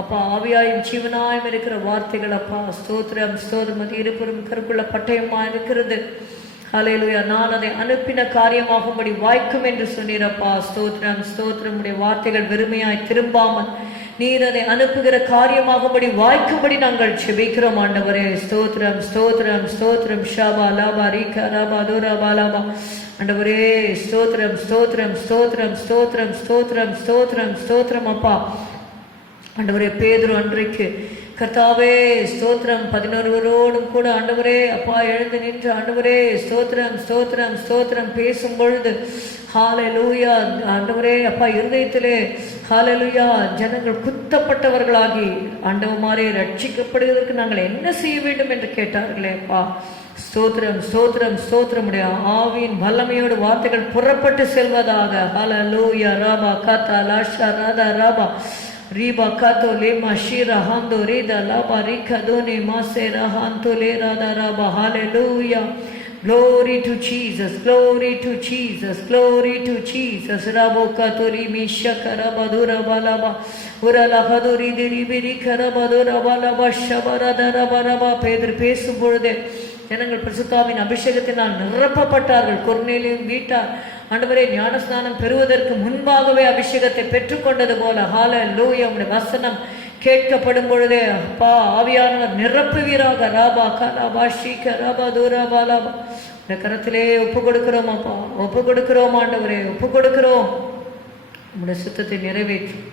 அப்பா ஆவியாயும் ஜீவனாயும் இருக்கிற வார்த்தைகள் அப்பா ஸ்தோத்திரம் ஸ்தோத்திரம். அது இருபுறம் கருக்குள்ள பட்டயமா இருக்கிறது. ஹalleluya. நான் அதை அனுப்பின காரியமாகும்படி வாய்க்கும் என்று சொன்னீரப்பா. ஸ்தோத்திரம் ஸ்தோத்திரம். உம்முடைய வார்த்தைகள் வெறுமையாய் திரும்பாமல் நீர் அதை அனுப்புகிற காரியமாகும்படி வாய்க்கும்படி நாங்கள் செபிக்கிறோம் ஆண்டவரே. ஸ்தோத்திரம் ஸ்தோத்திரம் ஸ்தோத்திரம். ஷாபா லாபா ரீகா ராபா தூரா பாலாபா. ஆண்டவரே ஸ்தோத்திரம் ஸ்தோத்திரம் ஸ்தோத்திரம் ஸ்தோத்திரம் ஸ்தோத்திரம் ஸ்தோத்திரம் ஸ்தோத்திரம் அப்பா. ஆண்டவரே பேதுரு அன்றைக்கு கர்த்தாவே ஸ்தோத்திரம் 11 கூட ஆண்டவரே அப்பா எழுந்து நின்று ஆண்டவரே ஸ்தோத்திரம் ஸ்தோத்திரம் ஸ்தோத்திரம் பேசும் பொழுது ஹalleluya ஆண்டவரே அப்பா இருதயத்திலே ஹalleluya ஜனங்கள் குத்தப்பட்டவர்களாகி ஆண்டவமாரே ரட்சிக்கப்படுவதற்கு நாங்கள் என்ன செய்ய வேண்டும் என்று கேட்டார்களே அப்பா. ஸ்தோத்திரம் ஸ்தோத்திரம் ஸ்தோத்திரம். உடைய ஆவியின் வல்லமையோடு வார்த்தைகள் புறப்பட்டு செல்வதாக. ஹalleluya ராபா காத்தா லாஷா Radha Rafah Riba kato le mashira hando reda laba rika done masera hanto le rada raba. Hallelujah. Glory to Jesus, glory to Jesus, glory to Jesus. Rabo katori misha karabadura balaba urala kadori diri biri karabadura balaba shabarada raba raba. பேதுரு பேசும் பொழுது ஜனங்கள் பரிசுத்தாவின் அபிஷேகத்தினால் நிரப்பப்பட்டார்கள். கொர்நேலியும் வீட்டார் ஆண்டவரே ஞானஸ்நானம் பெறுவதற்கு முன்பாகவே அபிஷேகத்தை பெற்றுக்கொண்டது போல ஹalleluya. உம்முடைய வசனம் கேட்கப்படும் பொழுதே அப்பா ஆவியானவர் நிரப்புவீராக. ராபா கலாபா ஷீக ராபா தூரா பாலாபா. இந்த கரத்திலே ஒப்பு கொடுக்கிறோம் அப்பா, ஒப்பு கொடுக்கிறோம் ஆண்டவரே, ஒப்பு கொடுக்கிறோம். உம்முடைய சித்தத்தை நிறைவேற்றும்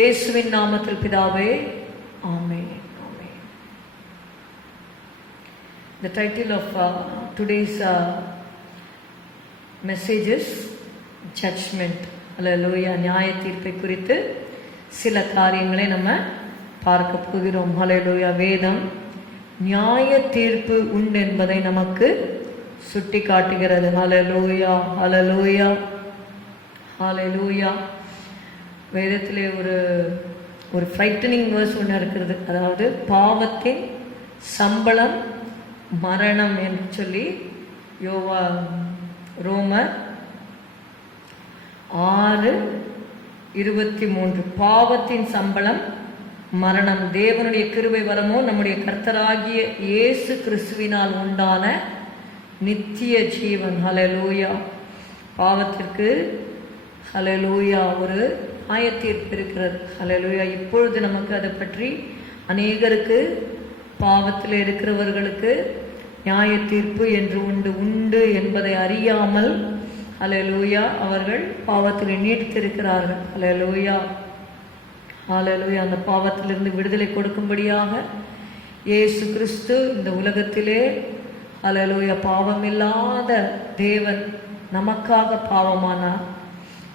இயேசுவின் நாமத்தில் பிதாவே, ஆமென். The title of today's message is Judgment. Hallelujah. நியாய தீர்ப்பை குறித்து சில காரியங்களை நம்ம பார்க்க போகிறோம். ஹalleluya. வேதம் நியாய தீர்ப்பு உண்டு என்பதை நமக்கு சுட்டி காட்டுகிறது. ஹல்லேலூயா, ஹல்லேலூயா, ஹல்லேலூயா. வேதத்திலே ஒரு ஃப்ரைட்டனிங் வேர்ஸ் ஒன்று இருக்கிறது. அதாவது பாவத்தின் சம்பளம் மரணம் என்று சொல்லி ரோமர் 6:23. பாவத்தின் சம்பளம் மரணம், தேவனுடைய கிருபை வரமோ நம்முடைய கர்த்தராகிய இயேசு கிறிஸ்துவினால் உண்டான நித்திய ஜீவன். ஹல்லேலூயா. பாவத்திற்கு ஹல்லேலூயா ஒரு நியாயத்தீர்ப்பு இருக்கிறது. ஹல்லேலூயா. இப்பொழுது நமக்கு அதை பற்றி அநேகருக்கு, பாவத்தில் இருக்கிறவர்களுக்கு நியாய தீர்ப்பு என்று உண்டு என்பதை அறியாமல் ஹல்லேலூயா அவர்கள் பாவத்தில் நீடித்திருக்கிறார்கள். ஹல்லேலூயா, ஹல்லேலூயா. அந்த பாவத்திலிருந்து விடுதலை கொடுக்கும்படியாக இயேசு கிறிஸ்து இந்த உலகத்திலே ஹல்லேலூயா பாவமில்லாத தேவன் நமக்காக பாவமானார்.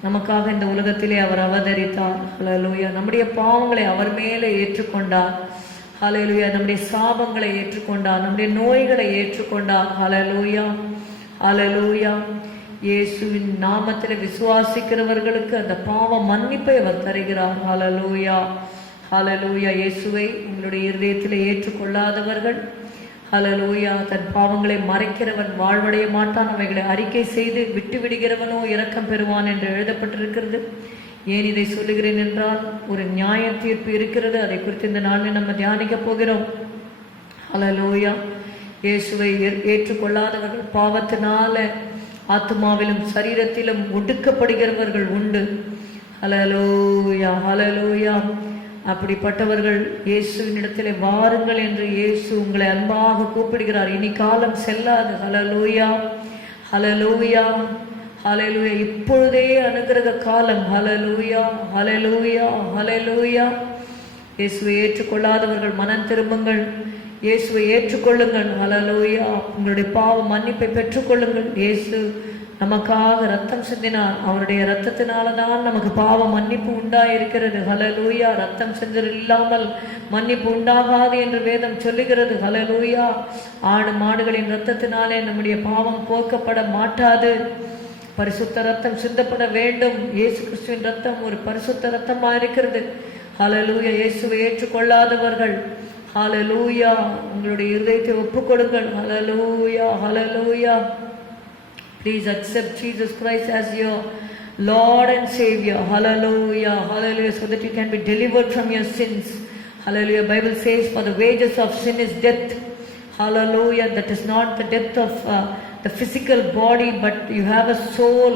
நமக்காக இந்த உலகத்திலே அவர் அவதரித்தார். ஹல்லேலூயா. நம்முடைய பாவங்களை அவர் மேலே ஏற்றுக்கொண்டார். ஹல்லேலூயா. நம்முடைய சாபங்களை ஏற்றுக்கொண்டார், நம்முடைய நோய்களை ஏற்றுக்கொண்டார். ஹல்லேலூயா, ஹல்லேலூயா. இயேசுவின் நாமத்தில் விசுவாசிக்கிறவர்களுக்கு அந்த பாவ மன்னிப்பை அவர் தருகிறார். ஹல்லேலூயா, ஹல்லேலூயா. இயேசுவை உங்களுடைய இருதயத்தில் ஏற்றுக்கொள்ளாதவர்கள் ஹல்லேலூயா, தன் பாவங்களை மறைக்கிறவன் வாழ்வடைய மாட்டான், அவைகளை அறிக்கை செய்து விட்டு விடுகிறவனோ இரக்கம் பெறுவான் என்று எழுதப்பட்டிருக்கிறது. ஏன் இதை சொல்லுகிறேன் என்றால், ஒரு நியாய தீர்ப்பு இருக்கிறது. அதை குறித்து இந்த நாளில் நம்ம தியானிக்க போகிறோம். ஹல்லேலூயா. இயேசுவை ஏற்றுக்கொள்ளாதவர்கள் பாவத்தினால ஆத்மாவிலும் சரீரத்திலும் ஒடுக்கப்படுகிறவர்கள் உண்டு. ஹல்லேலூயா, ஹல்லேலூயா. அப்படிப்பட்டவர்கள் இயேசுவினிடத்திலே வாருங்கள் என்று இயேசு உங்களை அன்பாக கூப்பிடுகிறார். இனி காலம் செல்லாது. ஹல்லேலூயா, ஹல்லேலூயா, ஹல்லேலூயா. இப்பொழுதே அனுகிரக காலம். ஹல்லேலூயா, ஹல்லேலூயா, ஹல்லேலூயா. இயேசுவை ஏற்றுக்கொள்ளாதவர்கள் மனம் திரும்புங்கள், இயேசுவை ஏற்றுக்கொள்ளுங்கள். ஹல்லேலூயா. உங்களுடைய பாவ மன்னிப்பை பெற்றுக்கொள்ளுங்கள். இயேசு நமக்காக ரத்தம் சிந்தினார். அவருடைய ரத்தத்தினால தான் நமக்கு பாவ மன்னிப்பு உண்டாயிருக்கிறது. ஹல்லேலூயா. ரத்தம் சிந்தல் இல்லாமல் மன்னிப்பு உண்டாகாது என்று வேதம் சொல்லுகிறது. ஹல்லேலூயா. ஆடு மாடுகளின் ரத்தத்தினாலே நம்முடைய பாவம் போக்கப்பட மாட்டாது. பரிசுத்த ரத்தம் சிந்தப்பட வேண்டும். இயேசு கிறிஸ்துவின் ரத்தம் ஒரு பரிசுத்த ரத்தமா இருக்கிறது. ஹல்லேலூயா. இயேசுவை ஏற்றுக்கொள்ளாதவர்கள் ஹல்லேலூயா உங்களுடைய இருதயத்தை ஒப்புக்கொடுங்கள். ஹல்லேலூயா, ஹல்லேலூயா. Please accept Jesus Christ as your Lord and Savior. Hallelujah, hallelujah, so that you can be delivered from your sins. Hallelujah. Bible says, for the wages of sin is death. Hallelujah. That is not the death of the physical body, but you have a soul.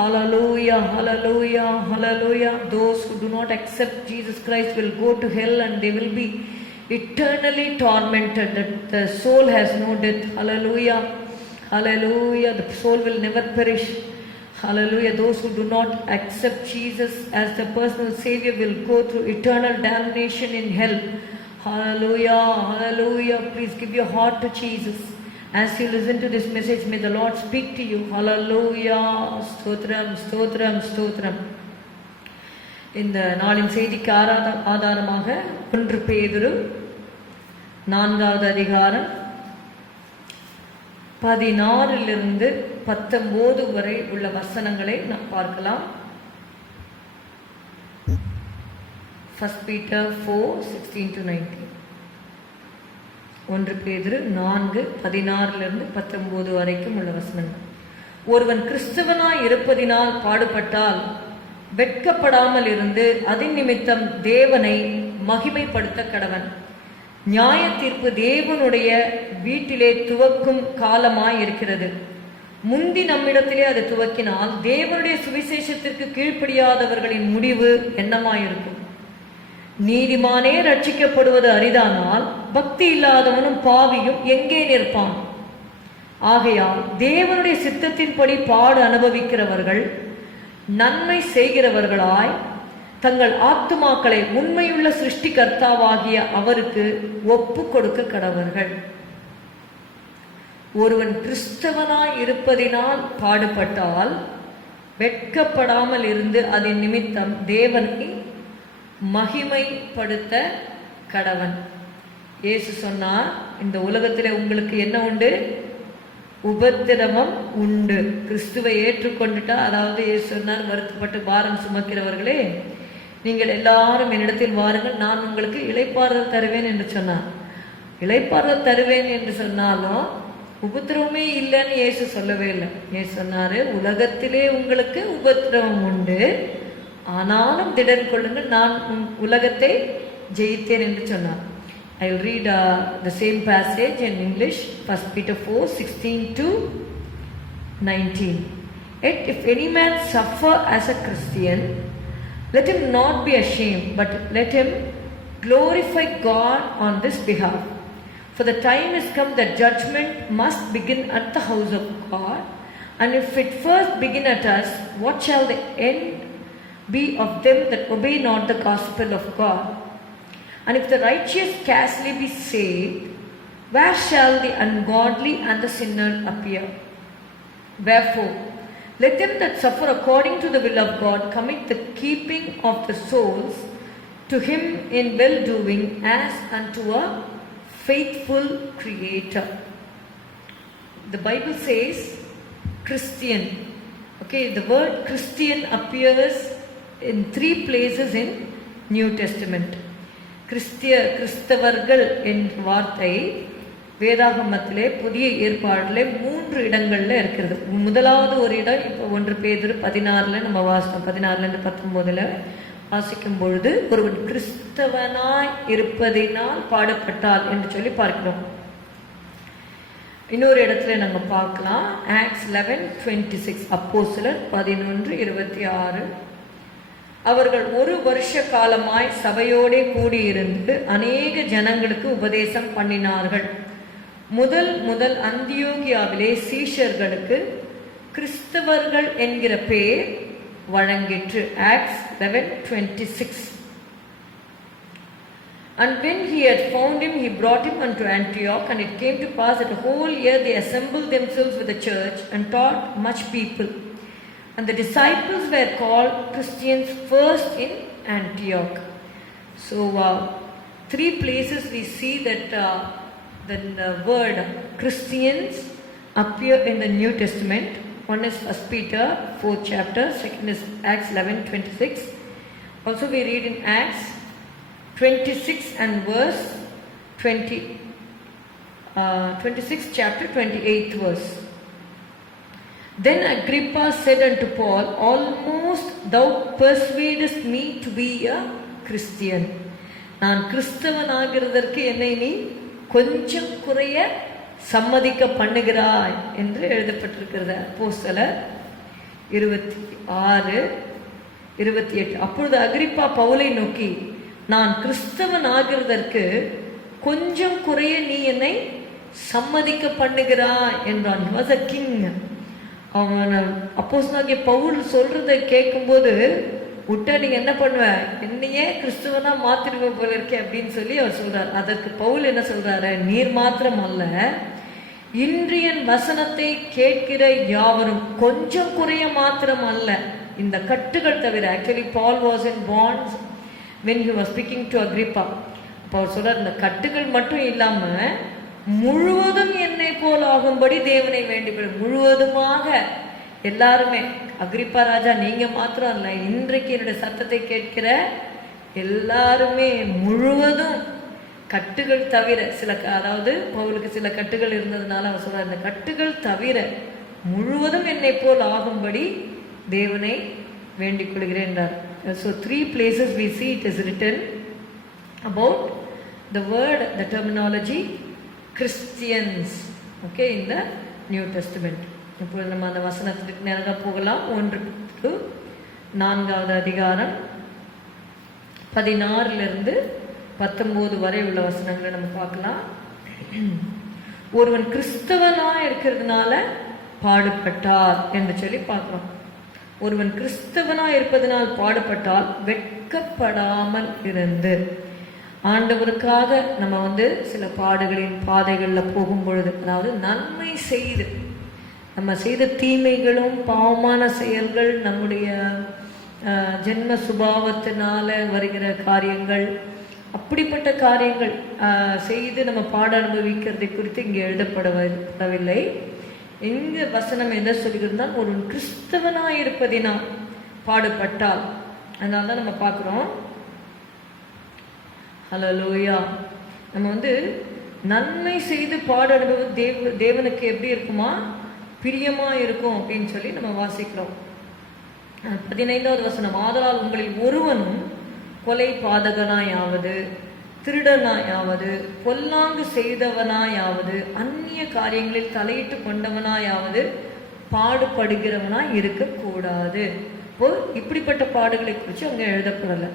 Hallelujah, hallelujah, hallelujah. Those who do not accept Jesus Christ will go to hell and they will be eternally tormented. That the soul has no death. Hallelujah. Hallelujah. The soul will never perish. Hallelujah. Those who do not accept Jesus as the personal Savior will go through eternal damnation in hell. Hallelujah. Hallelujah. Please give your heart to Jesus. As you listen to this message, may the Lord speak to you. Hallelujah. Stotram, stotram, stotram. இந்த நாளின் செய்திக்கு ஆதாரமாக 1 பேதுரு 4வது அதிகாரம் 16 - 19 வரை உள்ள வசனங்களை நாம் பார்க்கலாம். 1 Peter 4:16-19. 1 பேதுரு 4:16 - 19 வரைக்கும் உள்ள வசனங்கள். ஒருவன் கிறிஸ்தவனாய் இருப்பதினால் பாடுபட்டால் வெட்கப்படாமல் இருந்து அதன் நிமித்தம் தேவனை மகிமைப்படுத்த கடவன். நியாய தீர்ப்பு தேவனுடைய வீட்டிலே துவக்கும் காலமாய் இருக்கிறது. முந்தி நம்மிடத்திலே அது துவக்கினால் தேவனுடைய சுவிசேஷத்திற்கு கீழ்ப்படியாதவர்களின் முடிவு என்னமாயிருக்கும்? நீதிமானே ரட்சிக்கப்படுவது அரிதானால் பக்தி இல்லாதவனும் பாவியும் எங்கே நிற்பான்? ஆகையால் தேவனுடைய சித்தத்தின்படி பாடு அனுபவிக்கிறவர்கள் நன்மை செய்கிறவர்களாய் தங்கள் ஆத்துமாக்களை உண்மையுள்ள சிருஷ்டிகர்த்தாவாகிய அவருக்கு ஒப்பு கொடுக்க கடவர்கள். ஒருவன் கிறிஸ்தவனாய் இருப்பதினால் பாடுபட்டால் வெட்கப்படாமல் இருந்து அதன் நிமித்தம் தேவனை மகிமைப்படுத்த கடவன். இயேசு சொன்னார், இந்த உலகத்தில் உங்களுக்கு என்ன உண்டு? உபத்திரவம் உண்டு. கிறிஸ்துவை ஏற்றுக்கொண்டுட்டா, அதாவது இயேசு சொன்னார், வருத்தப்பட்டு பாரம் சுமக்கிறவர்களே நீங்கள் எல்லாரும் என்னிடத்தில் வாருங்கள், நான் உங்களுக்கு இளைப்பாறுதல் தருவேன் என்று சொன்னார். இளைப்பாறுதல் தருவேன் என்று சொன்னாலும் உபத்திரவமே இல்லைன்னு இயேசு சொல்லவே இல்லை. இயேசு சொன்னாரு, உலகத்திலே உங்களுக்கு உபத்திரவம் உண்டு, ஆனாலும் திடன் கொள்ளுங்கள், நான் உலகத்தை ஜெயித்தேன் என்று சொன்னார். I will read the same passage in English, 1 Peter 4:16-19. Yet if any man suffer as a Christian, let him not be ashamed, but let him glorify God on this behalf. For the time is come that judgment must begin at the house of God. And if it first begin at us, what shall the end be of them that obey not the gospel of God? And if the righteous scarcely be saved, where shall the ungodly and the sinner appear? Wherefore, let them that suffer according to the will of God commit the keeping of the souls to Him in well-doing as unto a faithful Creator. The Bible says Christian. Okay, the word Christian appears in 3 places in New Testament. கிறிஸ்தவர்கள் என்ற வார்த்தை வேதாகமத்திலே புதிய ஏற்பாடிலே 3 இடங்கள்ல இருக்கிறது. முதலாவது ஒரு இடம் இப்போ 1 பேதுரு 16 நம்ம வாசித்தோம். 16 19 வாசிக்கும் பொழுது, ஒருவன் கிறிஸ்தவனாய் இருப்பதினால் பாடுபட்டால் என்று சொல்லி பார்க்கிறோம். இன்னொரு இடத்துல நம்ம பார்க்கலாம், Acts 11:26, அப்போஸ்தலர் 11:26. அவர்கள் 1 வருஷ காலமாய் சபையோடே கூடியிருந்து அநேக ஜனங்களுக்கு உபதேசம் பண்ணினார்கள். முதல் அந்தியோகியாவிலே சீஷர்களுக்கு கிறிஸ்தவர்கள் என்கிற பெயர் வழங்கிற்று. Acts 11:26. And when he had found him, he brought him unto Antioch. And it came to pass that the whole year they assembled themselves with the church and taught much people. And the disciples were called Christians first in Antioch. So 3 places we see that the word Christians appear in the New Testament. One is 1 Peter 4th chapter, second is Acts 11:26. Also we read in Acts 26 and verse 20, 26 chapter 28th verse. Then Agrippa said unto Paul, almost thou persuadest me to be a Christian. நான் கிறிஸ்தவன் ஆகிறதற்கு என்னை நீ கொஞ்சம் குறைய சம்மதிக்க பண்ணுகிறாய் என்று எழுதப்பட்டிருக்கிறது. அப்போஸ்தலர் 26:28. அப்பொழுது அகிரிப்பா பவுலை நோக்கி, நான் கிறிஸ்தவன் ஆகிறதற்கு கொஞ்சம் குறைய நீ என்னை சம்மதிக்க பண்ணுகிறாய் என்றான். He was a king. அவன் அப்போஸ்தலனாகிய பவுல் சொல்றதை கேட்கும்போது, விட்டா நீங்க என்ன பண்ணுவ, என்னையே கிறிஸ்துவனா மாத்திருவ போல இருக்கே அப்படின்னு சொல்லி அவர் சொல்றார். அதற்கு பவுல் என்ன சொல்றாரு, நீர் மாத்திரம் அல்ல, இன்றைய வசனத்தை கேட்கிற யாவரும் கொஞ்சம் குறைய மாத்திரம் அல்ல, இந்த கட்டுகள் தவிர. Actually Paul was in bonds when he was speaking to Agrippa. அப்போ அவர் சொல்றார், இந்த கட்டுகள் மட்டும் இல்லாம முழுவதும் என்னை போல் ஆகும்படி தேவனை வேண்டிக் முழுவதுமாக எல்லாருமே. அக்ரிப்பா ராஜா நீங்க மாத்திரம் அல்ல, இன்றைக்கு என்னுடைய சத்தத்தை கேட்கிற எல்லாருமே முழுவதும் கட்டுகள் தவிர அதாவது பவுலுக்கு சில கட்டுகள் இருந்ததுனால அவர் சொல்றார், இந்த கட்டுகள் தவிர முழுவதும் என்னை போல் ஆகும்படி தேவனை வேண்டிக் கொள்கிறேன் என்றார். So 3 places we see it is written about the word, the terminology Christians, okay, in the New Testament. இப்போ நம்ம அந்த வசனத்துக்கு நேராக போகலாம். 1-4 அதிகாரம் 16 19 வரை உள்ள வசனங்களை நம்ம பார்க்கலாம். ஒருவன் கிறிஸ்தவனா இருக்கிறதுனால பாடுபட்டார் என்று சொல்லி பார்க்கிறோம். ஒருவன் கிறிஸ்தவனா இருப்பதனால் பாடுபட்டால் வெட்கப்படாமல் இருந்து, ஆண்டவருக்காக நம்ம சில பாடுகளின் பாதைகளில் போகும் பொழுது, அதாவது நன்மை செய்து நம்ம செய்த தீமைகளும் பாவமான செயல்கள், நம்முடைய ஜென்ம சுபாவத்தினால வருகிற காரியங்கள், அப்படிப்பட்ட காரியங்கள் செய்து நம்ம பாட அனுபவிக்கிறதை குறித்து இங்கே எழுதப்படவில்லை. எங்க வசனம் என்ன சொல்லுகிறதுனா, ஒரு கிறிஸ்தவனாய் இருப்பதினால் பாடுபட்டால். அதனால தான் நம்ம பார்க்குறோம், ஹல்லேலூயா, நம்ம நன்மை செய்து பாடு அனுபவம் தேவனுக்கு எப்படி இருக்குமா, பிரியமா இருக்கும் அப்படின்னு சொல்லி நம்ம வாசிக்கிறோம். 15வது வசனம், ஆதலால் உங்களில் ஒருவனும் கொலை பாதகனாயாவது, திருடனாயாவது, பொல்லாங்கு செய்தவனாயாவது, அந்நிய காரியங்களில் தலையிட்டு கொண்டவனாயாவது பாடுபடுகிறவனாய் இருக்கக்கூடாது. இப்போ இப்படிப்பட்ட பாடுகளை குறித்து அங்கே எழுதப்படலை.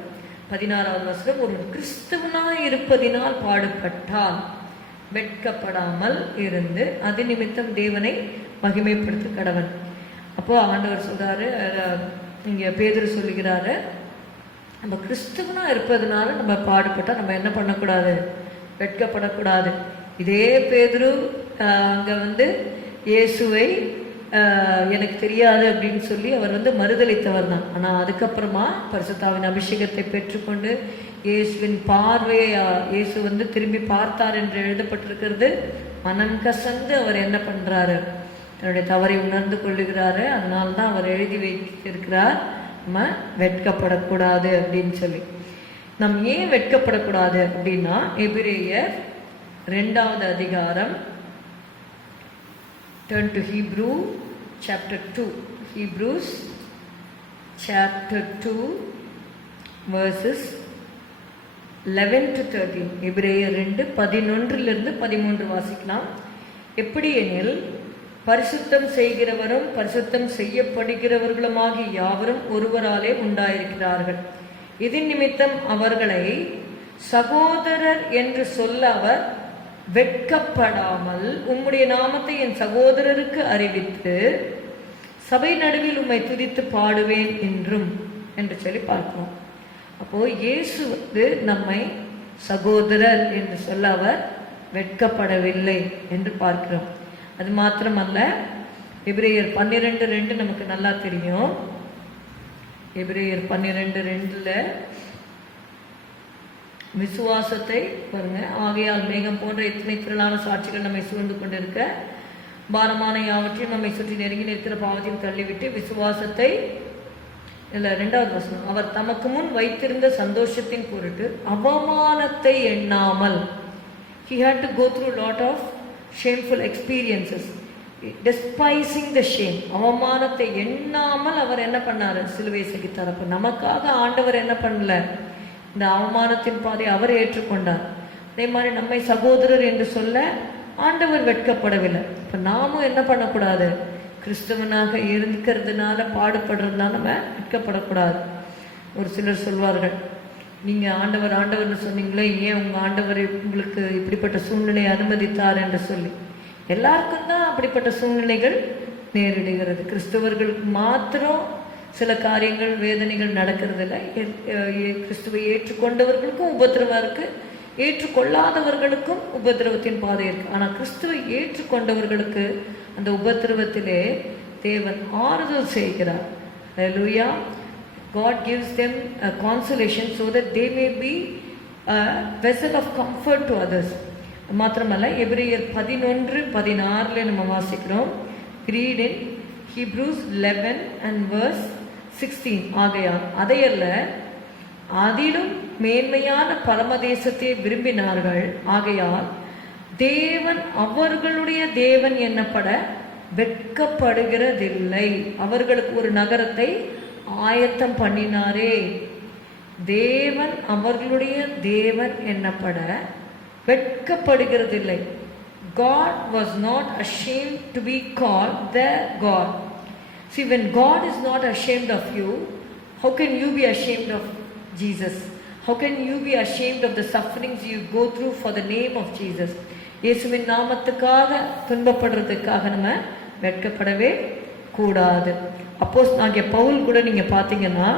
16வது வசனம், ஒரு கிறிஸ்தவனாய் இருப்பதினால் பாடுபட்டால் வெட்கப்படாமல் இருந்து அது நிமித்தம் தேவனை மகிமைப்படுத்த கடவன். அப்போ ஆண்டவர் சொல்றாரு, இங்க பேதுரு சொல்லுகிறாரு, நம்ம கிறிஸ்தவனா இருப்பதனால நம்ம பாடுபட்டா நம்ம என்ன பண்ணக்கூடாது, வெட்கப்படக்கூடாது. இதே பேதுரு அங்க இயேசுவை எனக்கு தெரியாது அப்படின்னு சொல்லி அவர் மறுதளித்தவர் தான். ஆனால் அதுக்கப்புறமா பரிசுத்தாவின் அபிஷேகத்தை பெற்றுக்கொண்டு இயேசுவின் பார்வையை இயேசு திரும்பி பார்த்தார் என்று எழுதப்பட்டிருக்கிறது. மனம் கசந்து அவர் என்ன பண்றாரு, தன்னுடைய தவறை உணர்ந்து கொள்ளுகிறாரு. அதனால்தான் அவர் எழுதி வைத்திருக்கிறார், நம்ம வெட்கப்படக்கூடாது அப்படின்னு சொல்லி. நம் ஏன் வெட்கப்படக்கூடாது அப்படின்னா, எபிரேயர் 2வது அதிகாரம், turn to Hebrew chapter 2, Hebrews chapter 2 verses 11 to 13. எபிரேயர் 2:11-13 வாசிக்கலாம். எப்படி எனில், பரிசுத்தம் செய்கிறவரும் பரிசுத்தம் செய்யப்படுகிறவர்களுமாகி யாவரும் ஒருவராலே உண்டாயிருக்கிறார்கள். இதன் நிமித்தம் அவர்களை சகோதரர் என்று சொல்ல அவர் வெட்கப்படாமல் உம்முடைய நாமத்தை என் சகோதரருக்கு அறிவித்து சபை நடுவில் உம்மை துதித்து பாடுவேன் என்றும் என்று சொல்லி பார்க்கிறோம். அப்போ இயேசு நம்மை சகோதரர் என்று சொல்ல அவர் வெட்கப்படவில்லை என்று பார்க்கிறோம். அது மாத்திரமல்ல, எபிரேயர் 12:2 நமக்கு நல்லா தெரியும். எபிரேயர் 12:2 விசுவாசத்தை பாருங்க, ஆகையால் மேகம் போன்ற எத்தனை திரளான சாட்சிகள் நம்மை சூழ்ந்து கொண்டிருக்க, பாரமான யாவற்றையும் நம்மை சுற்றி நெருங்கி நிற்கிற பாவத்தையும் தள்ளிவிட்டு விசுவாசத்தை, இல்ல 2வது வசனம், அவர் தமக்கு முன் வைத்திருந்த சந்தோஷத்தின் பொருட்டு அவமானத்தை எண்ணாமல், he had to go through a lot of shameful experiences, despising the shame, அவமானத்தை எண்ணாமல் அவர் என்ன பண்ணாரு, சிலுவை சகித்தார். அப்ப நமக்காக ஆண்டவர் என்ன பண்ணல, இந்த அவமானத்தின் பாதை அவர் ஏற்றுக்கொண்டார். அதே மாதிரி நம்மை சகோதரர் என்று சொல்ல ஆண்டவர் வெட்கப்படவில்லை. இப்ப நாமும் என்ன பண்ணக்கூடாது, கிறிஸ்தவனாக இருக்கிறதுனால பாடுபடுறதுனால நம்ம வெட்கப்படக்கூடாது. ஒரு சிலர் சொல்வார்கள், நீங்க ஆண்டவர் ஆண்டவர்னு சொன்னீங்களே, ஏன் உங்க ஆண்டவர் உங்களுக்கு இப்படிப்பட்ட சூழ்நிலையை அனுமதித்தார் என்று சொல்லி. எல்லாருக்கும் தான் அப்படிப்பட்ட சூழ்நிலைகள் நேரிடுகிறது. கிறிஸ்தவர்களுக்கு மாத்திரம் சில காரியங்கள் வேதனைகள் நடக்கிறது இல்லை. கிறிஸ்துவை ஏற்றுக்கொண்டவர்களுக்கும் உபத்திரவம் இருக்கு, ஏற்றுக்கொள்ளாதவர்களுக்கும் உபத்திரவத்தின் பாதை இருக்கு. ஆனால் கிறிஸ்துவை ஏற்றுக்கொண்டவர்களுக்கு அந்த உபத்திரவத்திலே தேவன் ஆறுதல் செய்கிறார். ஹல்லேலூயா. God gives them a consolation so that they may be a vessel of comfort to others. மாத்திரமல்ல, எபிரேயர் 11:16 நம்ம வாசிக்கிறோம். Read in Hebrews 11 and verse 16. ஆகையால் அதையல்ல, அதிலும் மேன்மையான பரமதேசத்தை விரும்பினார்கள். ஆகையால் தேவன் அவர்களுடைய தேவன் என்னப்பட வெட்கப்படுகிறதில்லை. அவர்களுக்கு ஒரு நகரத்தை ஆயத்தம் பண்ணினாரே. தேவன் அவர்களுடைய தேவன் என்னப்பட வெட்கப்படுகிறதில்லை. God was not ashamed to be called their God. See, when God is not ashamed of you, how can you be ashamed of Jesus? How can you be ashamed of the sufferings you go through for the name of Jesus? இயேசுவின் நாமத்துக்காக துன்பப்படுறதுக்காக நம்ம வெட்கப்படவே கூடாது. அப்போஸ்தலனாகிய பவுல் கூட நீங்க பாத்தீங்கன்னா,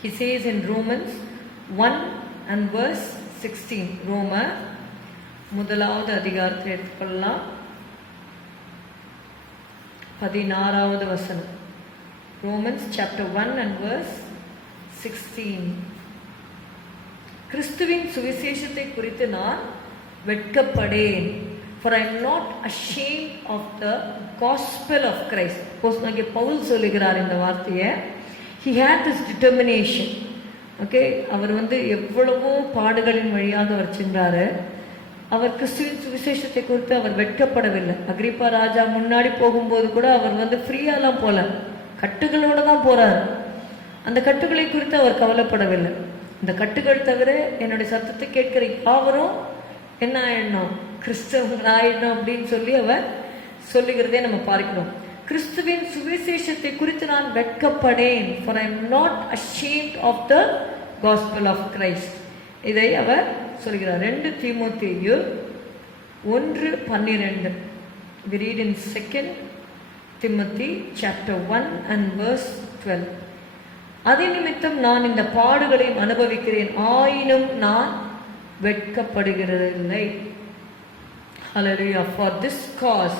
he says in Romans 1 and verse 16, ரோமர் 1வது அதிகாரத்தை எடுத்துக்கொள்ளலாம், 16வது வசனம். Romans chapter 1 and verse 16. கிறிஸ்துவின் சுவிசேஷத்தை குறித்து நான் வெட்கப்படேன். for I am not ashamed of the gospel of Christ. அப்போஸ்தலனாகிய பவுல் சொல்லுகிறார் இந்த வார்த்தையை. He had this determination. Okay, அவர் எவ்வளவோ பாடுகளின் வழியாக அவர் சென்றாரு. அவர் கிறிஸ்துவின் சுவிசேஷத்தை குறித்து அவர் வெட்கப்படவில்லை. அகிரிப்பா ராஜா முன்னாடி போகும்போது கூட அவர் ஃப்ரீயாலாம் போல, கட்டுகளோட தான் போறாரு. அந்த கட்டுகளை குறித்து அவர் கவலைப்படவில்லை. இந்த கட்டுகள் தவிர என்னுடைய சத்தத்தை கேட்கிற யாவரும் என்ன ஆயிடணும், கிறிஸ்தவங்கள் ஆயிடணும் அப்படின்னு சொல்லி அவர் சொல்லுகிறதே நம்ம பார்க்கிறோம். கிறிஸ்துவின் சுவிசேஷத்தை குறித்து நான் வெட்கப்படேன், for I am not ashamed of the gospel of Christ. இதை அவர் சொல்கிறார். 2 தீமோத்தேயு 1:12. We read in 2 Timothy chapter 1 and verse 12. அதே நிமித்தம் நான் இந்த பாடுகளை அனுபவிக்கிறேன், ஆயினும் நான் வெட்கப்படுகிறதில்லை. Hallelujah. For this cause,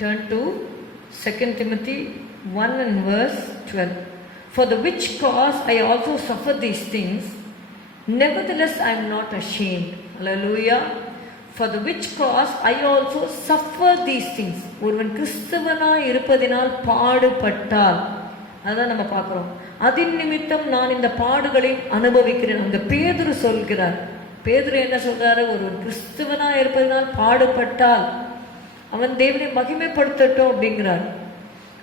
turn to 2 Timothy 1 and verse 12. For the which cause I also suffer these things, nevertheless I am not ashamed. Hallelujah. For the which cause I also suffer these things. ஒருவன் கிறிஸ்தவனாய் இருப்பதினால் பாடுபட்டால், அதான் நம்ம பார்க்கிறோம். அதின் நிமித்தம் நான் இந்த பாடுகளை அனுபவிக்கிறேன். அங்க பேதுரு சொல்கிறார். பேதுரு என்ன சொல்றாரு? ஒருவன் கிறிஸ்தவனாய் இருப்பதினால் பாடுபட்டால் அவன் தேவனை மகிமைப்படுத்தட்டும் அப்படிங்கிறார்.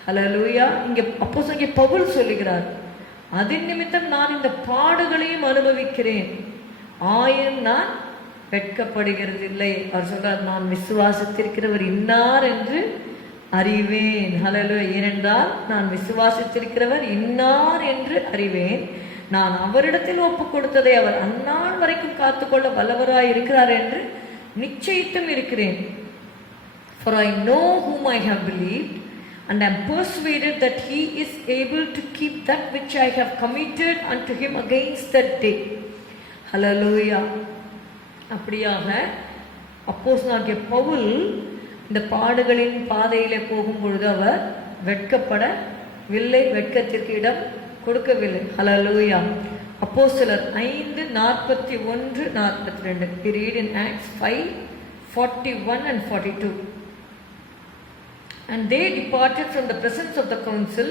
ஹல்லேலூயா. இங்க அப்போஸ்தலனாகிய பவுல் சொல்லுகிறார், அதின் நிமித்தம் நான் இந்த பாடுகளையும் அனுபவிக்கிறேன், ஆயினும் நான் வெட்கப்படுகிறதில்லை. அவர் சொல்றார், நான் விசுவாசித்திருக்கிறவர் இன்னார் என்று அறிவேன். ஹல்லேலூயா. ஏனென்றால் நான் விசுவாசித்திருக்கிறவர் இன்னார் என்று அறிவேன். நான் அவரிடத்தில் ஒப்பு கொடுத்ததை அவர் அந்நாள் வரைக்கும் காத்துக்கொள்ள வல்லவராய் இருக்கிறார் என்று நிச்சயித்தும் இருக்கிறேன். For I know whom I have believed, and am persuaded that he is able to keep that which I have committed unto him against that day. Hallelujah. அப்படியாக அப்போஸ்தலனாகிய பவுல் இந்த பாடுகளின் பாதையிலே போகும் பொழுது அவர் வெட்கப்படவில்லை, வெட்கத்திற்கு இடம் கொடுக்கவில்லை. ஹல்லேலூயா. அப்போஸ்தலர் 5:41-42. We read in Acts 5:41 and 42. And they departed from the presence of the council,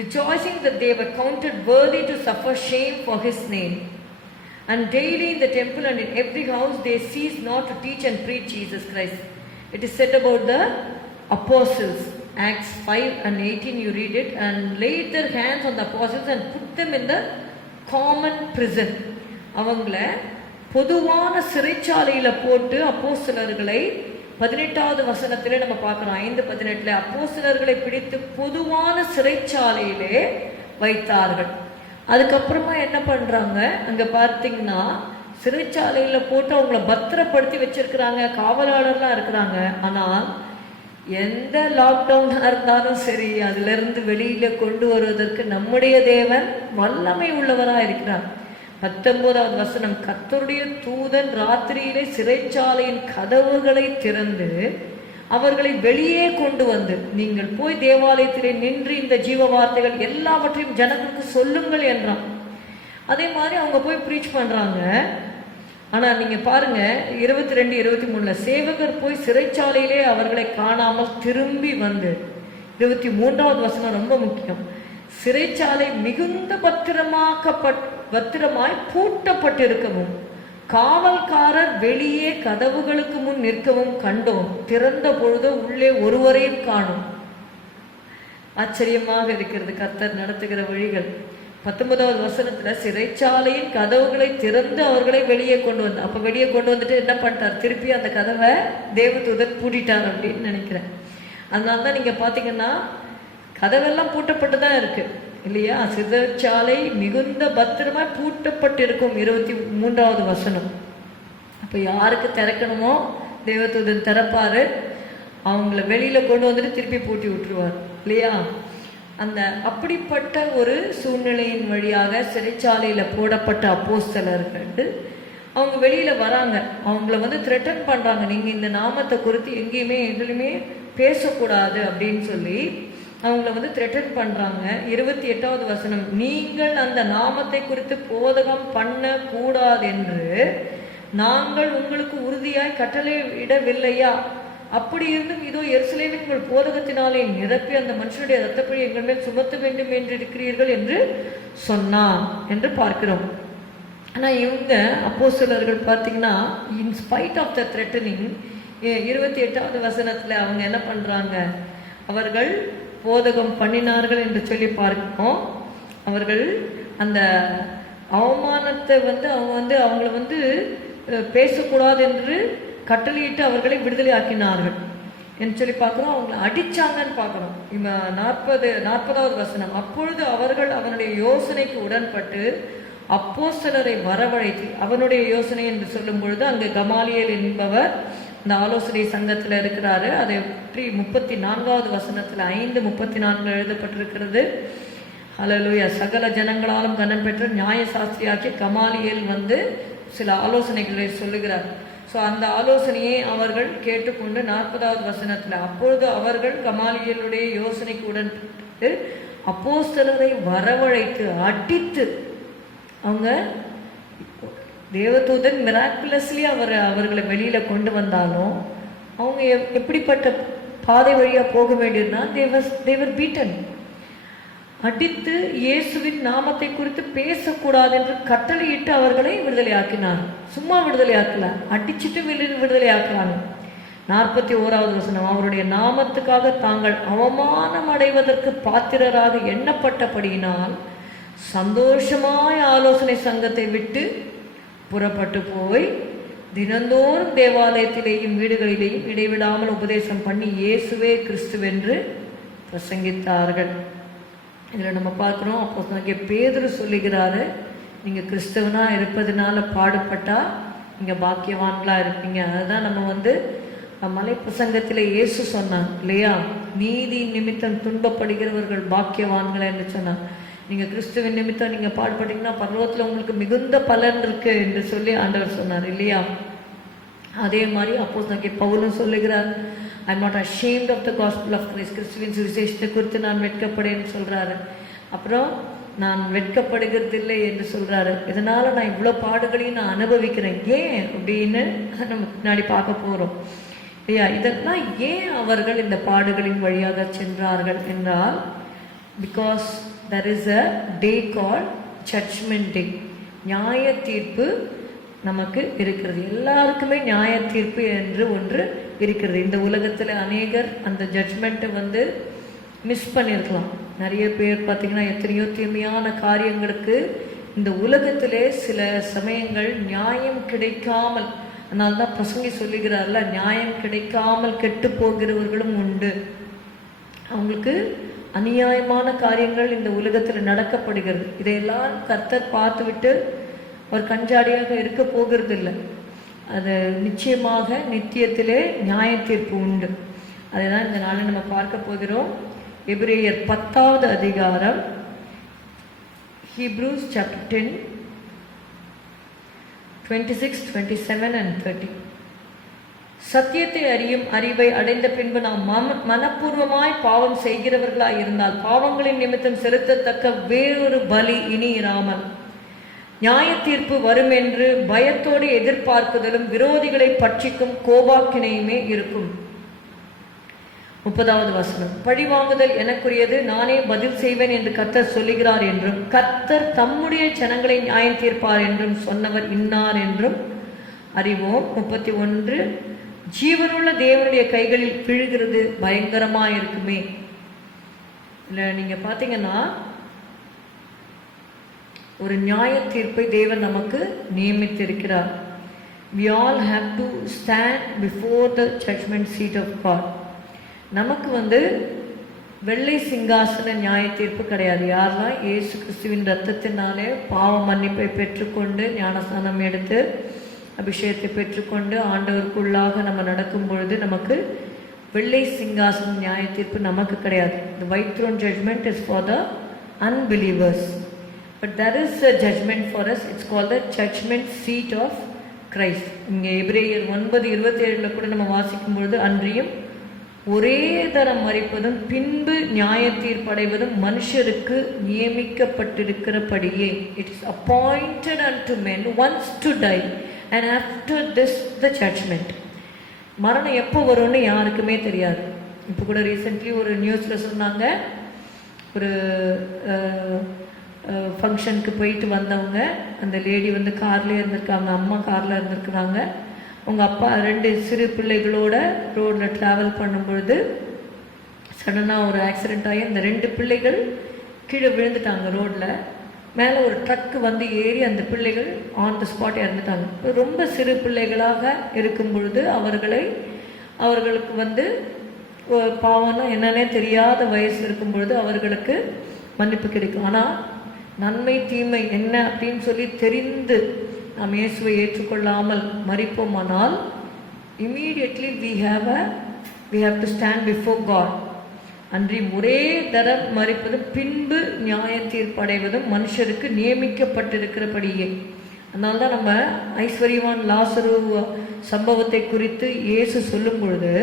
rejoicing that they were counted worthy to suffer shame for his name. And daily in the temple and in every house they ceased not to teach and preach Jesus Christ. It is said about the apostles, Acts 5:18, you read it, and laid their hands on the apostles and put them in the common prison. அவங்கள பொதுவான சிறைச்சாலையில போட்டு அப்போஸ்தலர்களை 18வது வசனத்திலே நம்ம பார்க்கிறோம். 5:18 அப்போஸ்தலர்களை பிடித்து பொதுவான சிறைச்சாலையிலே வைத்தார்கள். அதுக்கப்புறமா என்ன பண்றாங்க, அங்க பார்த்தீங்கன்னா சிறைச்சாலையில போட்டு அவங்கள பத்திரப்படுத்தி வச்சிருக்கிறாங்க, காவலாளர்லாம் இருக்கிறாங்க. ஆனால் எந்த லாக்டவுனா இருந்தாலும் சரி, அதுல இருந்து வெளியில கொண்டு வருவதற்கு நம்முடைய தேவன் வல்லமை உள்ளவரா இருக்கிறார். 19வது வசனம், கர்த்தருடைய தூதன் ராத்திரியிலே சிறைச்சாலையின் கதவுகளை திறந்து அவர்களை வெளியே கொண்டு வந்து, நீங்கள் போய் தேவாலயத்திலே நின்று இந்த ஜீவ வார்த்தைகள் எல்லாவற்றையும் ஜனங்களுக்கு சொல்லுங்கள் என்றான். அதே மாதிரி அவங்க போய் ப்ரீச் பண்றாங்க. ஆனா நீங்க பாருங்க 22-23 சேவகர் போய் சிறைச்சாலையிலே அவர்களை காணாமல் திரும்பி வந்து, 23வது வசனம் ரொம்ப முக்கியம், சிறைச்சாலை மிகுந்த பத்திரமாய் பூட்டப்பட்டிருக்கவும் காவல்காரர் வெளியே கதவுகளுக்கு முன் நிற்கவும் கண்டோம். திறந்த பொழுது உள்ளே ஒருவரையும் காணோம். ஆச்சரியமாக இருக்கிறது கர்த்தர் நடத்துகிற வழிகள். 19வது வசனத்துல சிறைச்சாலையின் கதவுகளை திறந்து அவர்களை வெளியே கொண்டு வந்து, அப்ப வெளியே கொண்டு வந்துட்டு என்ன பண்ணிட்டார், திருப்பி அந்த கதவை தேவதூதன் பூட்டிட்டார் அப்படின்னு நினைக்கிறேன். அதனால்தான் நீங்க பாத்தீங்கன்னா கதவெல்லாம் பூட்டப்பட்டுதான் இருக்கு இல்லையா? சிறைச்சாலை மிகுந்த பத்திரமாய் பூட்டப்பட்டிருக்கும். 23வது வசனம். அப்ப யாருக்கு திறக்கணுமோ தேவதூதன் திறப்பாரு, அவங்கள வெளியில கொண்டு வந்துட்டு திருப்பி பூட்டி விட்டுருவார் இல்லையா? அந்த அப்படிப்பட்ட ஒரு சூழ்நிலையின் வழியாக சிறைச்சாலையில போடப்பட்ட அப்போஸ்தலர்கள் அவங்க வெளியில வராங்க. அவங்கள த்ரெட்டன் பண்றாங்க, நீங்க இந்த நாமத்தை குறித்து எங்கேயுமே எதுலையுமே பேசக்கூடாது அப்படின்னு சொல்லி அவங்கள த்ரெட்டன் பண்றாங்க. 28வது வசனம், நீங்கள் அந்த நாமத்தை குறித்து போதகம் பண்ண கூடாது என்று நாங்கள் உங்களுக்கு உறுதியாய் கட்டளையிடவில்லையா? அப்படி இருந்தும் இதோ எருசலேமில் உங்கள் போதகத்தினாலே நிரப்பி அந்த மனுஷனுடைய இரத்தப்பழி எங்கள் மேல் சுமத்த வேண்டும் என்று இருக்கிறீர்கள் என்று சொன்னான் என்று பார்க்கிறோம். ஆனால் இவங்க அப்போஸ்தலர்கள் பார்த்தீங்கன்னா, இன்ஸ்பைட் ஆஃப் த த்ரெட்டனிங் 28வது வசனத்தில் அவங்க என்ன பண்ணுறாங்க? அவர்கள் போதகம் பண்ணினார்கள் என்று சொல்லி பார்க்கிறோம். அவர்கள் அந்த அவமானத்தை அவங்கள பேசக்கூடாது என்று கட்டளையிட்டு அவர்களை விடுதலை ஆக்கினார்கள் என்று சொல்லி பார்க்குறோம். அவங்களை அடிச்சாங்கன்னு பார்க்குறோம். 40வது வசனம், அப்பொழுது அவர்கள் அவனுடைய யோசனைக்கு உடன்பட்டு அப்போஸ்தலரை வரவழைத்து, அவனுடைய யோசனை என்று சொல்லும் பொழுது அங்கே கமாலியேல் என்பவர் இந்த ஆலோசனை சங்கத்தில் இருக்கிறாரு. அதை பற்றி 34வது வசனத்தில் 5:34 எழுதப்பட்டிருக்கிறது. ஹல்லேலூயா. சகல ஜனங்களாலும் கனம் பெற்ற நியாய சாஸ்திரியாக்கி கமாலியேல் சில ஆலோசனைகளை சொல்லுகிறார். ஸோ அந்த ஆலோசனையை அவர்கள் கேட்டுக்கொண்டு 40வது வசனத்தில், அப்பொழுது அவர்கள் கமாலியேலுடைய யோசனைக்கு உடன்பட்டு அப்போஸ்தலரை வரவழைத்து அடித்து, அவங்க தேவதூதன் மிராக்குலஸ்லி அவர்களை வெளியில கொண்டு வந்தாலும் அவங்க எப்படிப்பட்ட பாதை வழியா போக வேண்டியதுன்னா தேவர் பீட்டன், அடித்து இயேசுவின் நாமத்தை குறித்து பேசக்கூடாது என்று கட்டளையிட்டு அவர்களை விடுதலை ஆக்கினார். சும்மா விடுதலை ஆக்கல, அடிச்சுட்டு விடுதலை ஆக்கலாங்க. 41வது வசனம், அவருடைய நாமத்துக்காக தாங்கள் அவமானம் அடைவதற்கு பாத்திரராக எண்ணப்பட்டபடியினால் சந்தோஷமாய் ஆலோசனை சங்கத்தை விட்டு புறப்பட்டு போய் தினந்தோறும் தேவாலயத்திலேயும் வீடுகளிலேயும் இடைவிடாமல் உபதேசம் பண்ணி இயேசுவே கிறிஸ்துவென்று பிரசங்கித்தார்கள். இதில் நம்ம பார்க்குறோம், அப்போ பேதுரு சொல்லுகிறாரு, நீங்கள் கிறிஸ்தவனாக இருப்பதனால பாடுபட்டா நீங்கள் பாக்கியவான்களாக இருப்பீங்க. அதுதான் நம்ம மலை பிரசங்கத்தில் இயேசு சொன்னாங்க இல்லையா, நீதி நிமித்தம் துன்பப்படுகிறவர்கள் பாக்கியவான்கள் என்று சொன்னாங்க. நீங்கள் கிறிஸ்துவின் நிமித்தம் நீங்கள் பாடுபட்டீங்கன்னா பரலோகத்தில் உங்களுக்கு மிகுந்த பலன் இருக்கு என்று சொல்லி ஆண்டவர் சொன்னார் இல்லையா. அதே மாதிரி அப்போஸ்தலனாகிய பவுலும் சொல்லுகிறார், I am not ashamed of the gospel of Christ, கிறிஸ்துவின் சுவிசேஷத்தை குறித்து நான் வெட்கப்படேன்னு சொல்கிறாரு. அப்புறம் நான் வெட்கப்படுகிறது இல்லை என்று சொல்கிறாரு. இதனால் நான் இவ்வளோ பாடுகளையும் நான் அனுபவிக்கிறேன். ஏன் அப்படின்னு நம்ம முன்னாடி பார்க்க போகிறோம் இல்லையா. இதெல்லாம் ஏன் அவர்கள் இந்த பாடுகளின் வழியாக சென்றார்கள் என்றால், because there is a day called judgment day. நியாய தீர்ப்பு நமக்கு இருக்கிறது. எல்லாருக்குமே நியாய தீர்ப்பு என்று ஒன்று இருக்கிறது. இந்த உலகத்தில் அநேகர் அந்த ஜட்ஜ்மெண்ட்டை மிஸ் பண்ணியிருக்கலாம். நிறைய பேர் பார்த்திங்கன்னா எத்தனையோ தீமையான காரியங்களுக்கு இந்த உலகத்திலே சில சமயங்கள் நியாயம் கிடைக்காமல், அதனால தான் பிரசங்கி சொல்லுகிறார்ல, நியாயம் கிடைக்காமல் கெட்டு போகிறவர்களும் உண்டு. அவங்களுக்கு அநியாயமான காரியங்கள் இந்த உலகத்தில் நடக்கப்படுகிறது. இதையெல்லாம் கர்த்தர் பார்த்துவிட்டு ஒரு கஞ்சாடியாக இருக்க போகிறது இல்லை. அது நிச்சயமாக நித்தியத்திலே நியாய தீர்ப்பு உண்டு. அதுதான் இந்த நாளில் நம்ம பார்க்க போகிறோம். எபிரேயர் 10வது அதிகாரம், ஹீப்ரூஸ் சாப்டர் 10 26, 27 and 30. சத்தியத்தை அறியும் அறிவை அடைந்த பின்பு நாம் மனப்பூர்வமாய் பாவம் செய்கிறவர்களாய் இருந்தால் பாவங்களின் நிமித்தம் செலுத்தத்தக்க வேறொரு பலி இனி இராமல் நியாய தீர்ப்பு வரும் என்று பயத்தோடு எதிர்பார்க்குதலும் விரோதிகளை பட்சிக்கும் கோபாக்கினையுமே இருக்கும். 30வது வசனம், பழிவாங்குதல் எனக்குரியது, நானே பதில் செய்வேன் என்று கர்த்தர் சொல்லுகிறார் என்றும் கர்த்தர் தம்முடைய ஜனங்களை நியாயம் தீர்ப்பார் என்றும் சொன்னவர் இன்னார் என்றும் அறிவோம். 31, ஜீவனுள்ள தேவனுடைய கைகளில் பிழுகிறது பயங்கரமாக இருக்குமே. இல்லை நீங்கள் பார்த்தீங்கன்னா ஒரு நியாய தீர்ப்பை தேவன் நமக்கு நியமித்திருக்கிறார். We all have to stand before the judgment seat of God. நமக்கு வெள்ளை சிங்காசன நியாய தீர்ப்பு கிடையாது. யாரெல்லாம் இயேசு கிறிஸ்துவின் ரத்தத்தினாலே பாவ மன்னிப்பை பெற்றுக்கொண்டு ஞானஸ்நானம் எடுத்து அபிஷேகத்தை பெற்றுக்கொண்டு ஆண்டவருக்குள்ளாக நம்ம நடக்கும் பொழுது நமக்கு வெள்ளை சிங்காசன நியாய தீர்ப்பு நமக்கு கிடையாது. The white throne judgment is for the unbelievers. But there is a judgment for us. It's called the judgment seat of Christ. இங்கே எபிரேயர் 9:27 கூட நம்ம வாசிக்கும் பொழுது, அன்றியும் ஒரே தரம் மரிப்பதும் பின்பு நியாய தீர்ப்படைவதும் மனுஷருக்கு நியமிக்கப்பட்டிருக்கிறபடியே, it is appointed unto men once to die and after this the judgment. மரணம் எப்போ வரும்னு யாருக்குமே தெரியாது. இப்போ கூட ரீசெண்ட்லி ஒரு நியூஸில் சொன்னாங்க, ஒரு ஃபங்க்ஷனுக்கு போயிட்டு வந்தவங்க, அந்த லேடி வந்து கார்லேயே இருந்திருக்காங்க, அம்மா காரில் இருந்திருக்கிறாங்க. உங்கள் அப்பா 2 சிறு பிள்ளைகளோட ரோடில் ட்ராவல் பண்ணும்பொழுது சடனாக ஒரு ஆக்சிடெண்ட் ஆகி அந்த 2 பிள்ளைகள் கீழே விழுந்துட்டாங்க ரோடில். மேலே ஒரு ட்ரக்கு வந்து ஏறி அந்த பிள்ளைகள் ஆன் த ஸ்பாட் இறந்துட்டாங்க. ரொம்ப சிறு பிள்ளைகளாக இருக்கும் பொழுது அவர்களுக்கு வந்து பாவம்னா என்னன்னே தெரியாத வயசு இருக்கும் பொழுது அவர்களுக்கு மன்னிப்பு கிடைக்கும். ஆனால் நன்மை தீமை என்ன அப்படின்னு சொல்லி தெரிந்து நாம் இயேசுவை ஏற்றுக்கொள்ளாமல் மரிப்போமானால் immediately we have to stand before God. அன்றி ஒரே தரம் மரிப்பதும் பின்பு நியாய தீர்ப்படைவதும் மனுஷருக்கு நியமிக்கப்பட்டிருக்கிறபடியே. அதனால தான் நம்ம ஐஸ்வர்யவான் லாசரு சம்பவத்தை குறித்து இயேசு சொல்லும் பொழுது,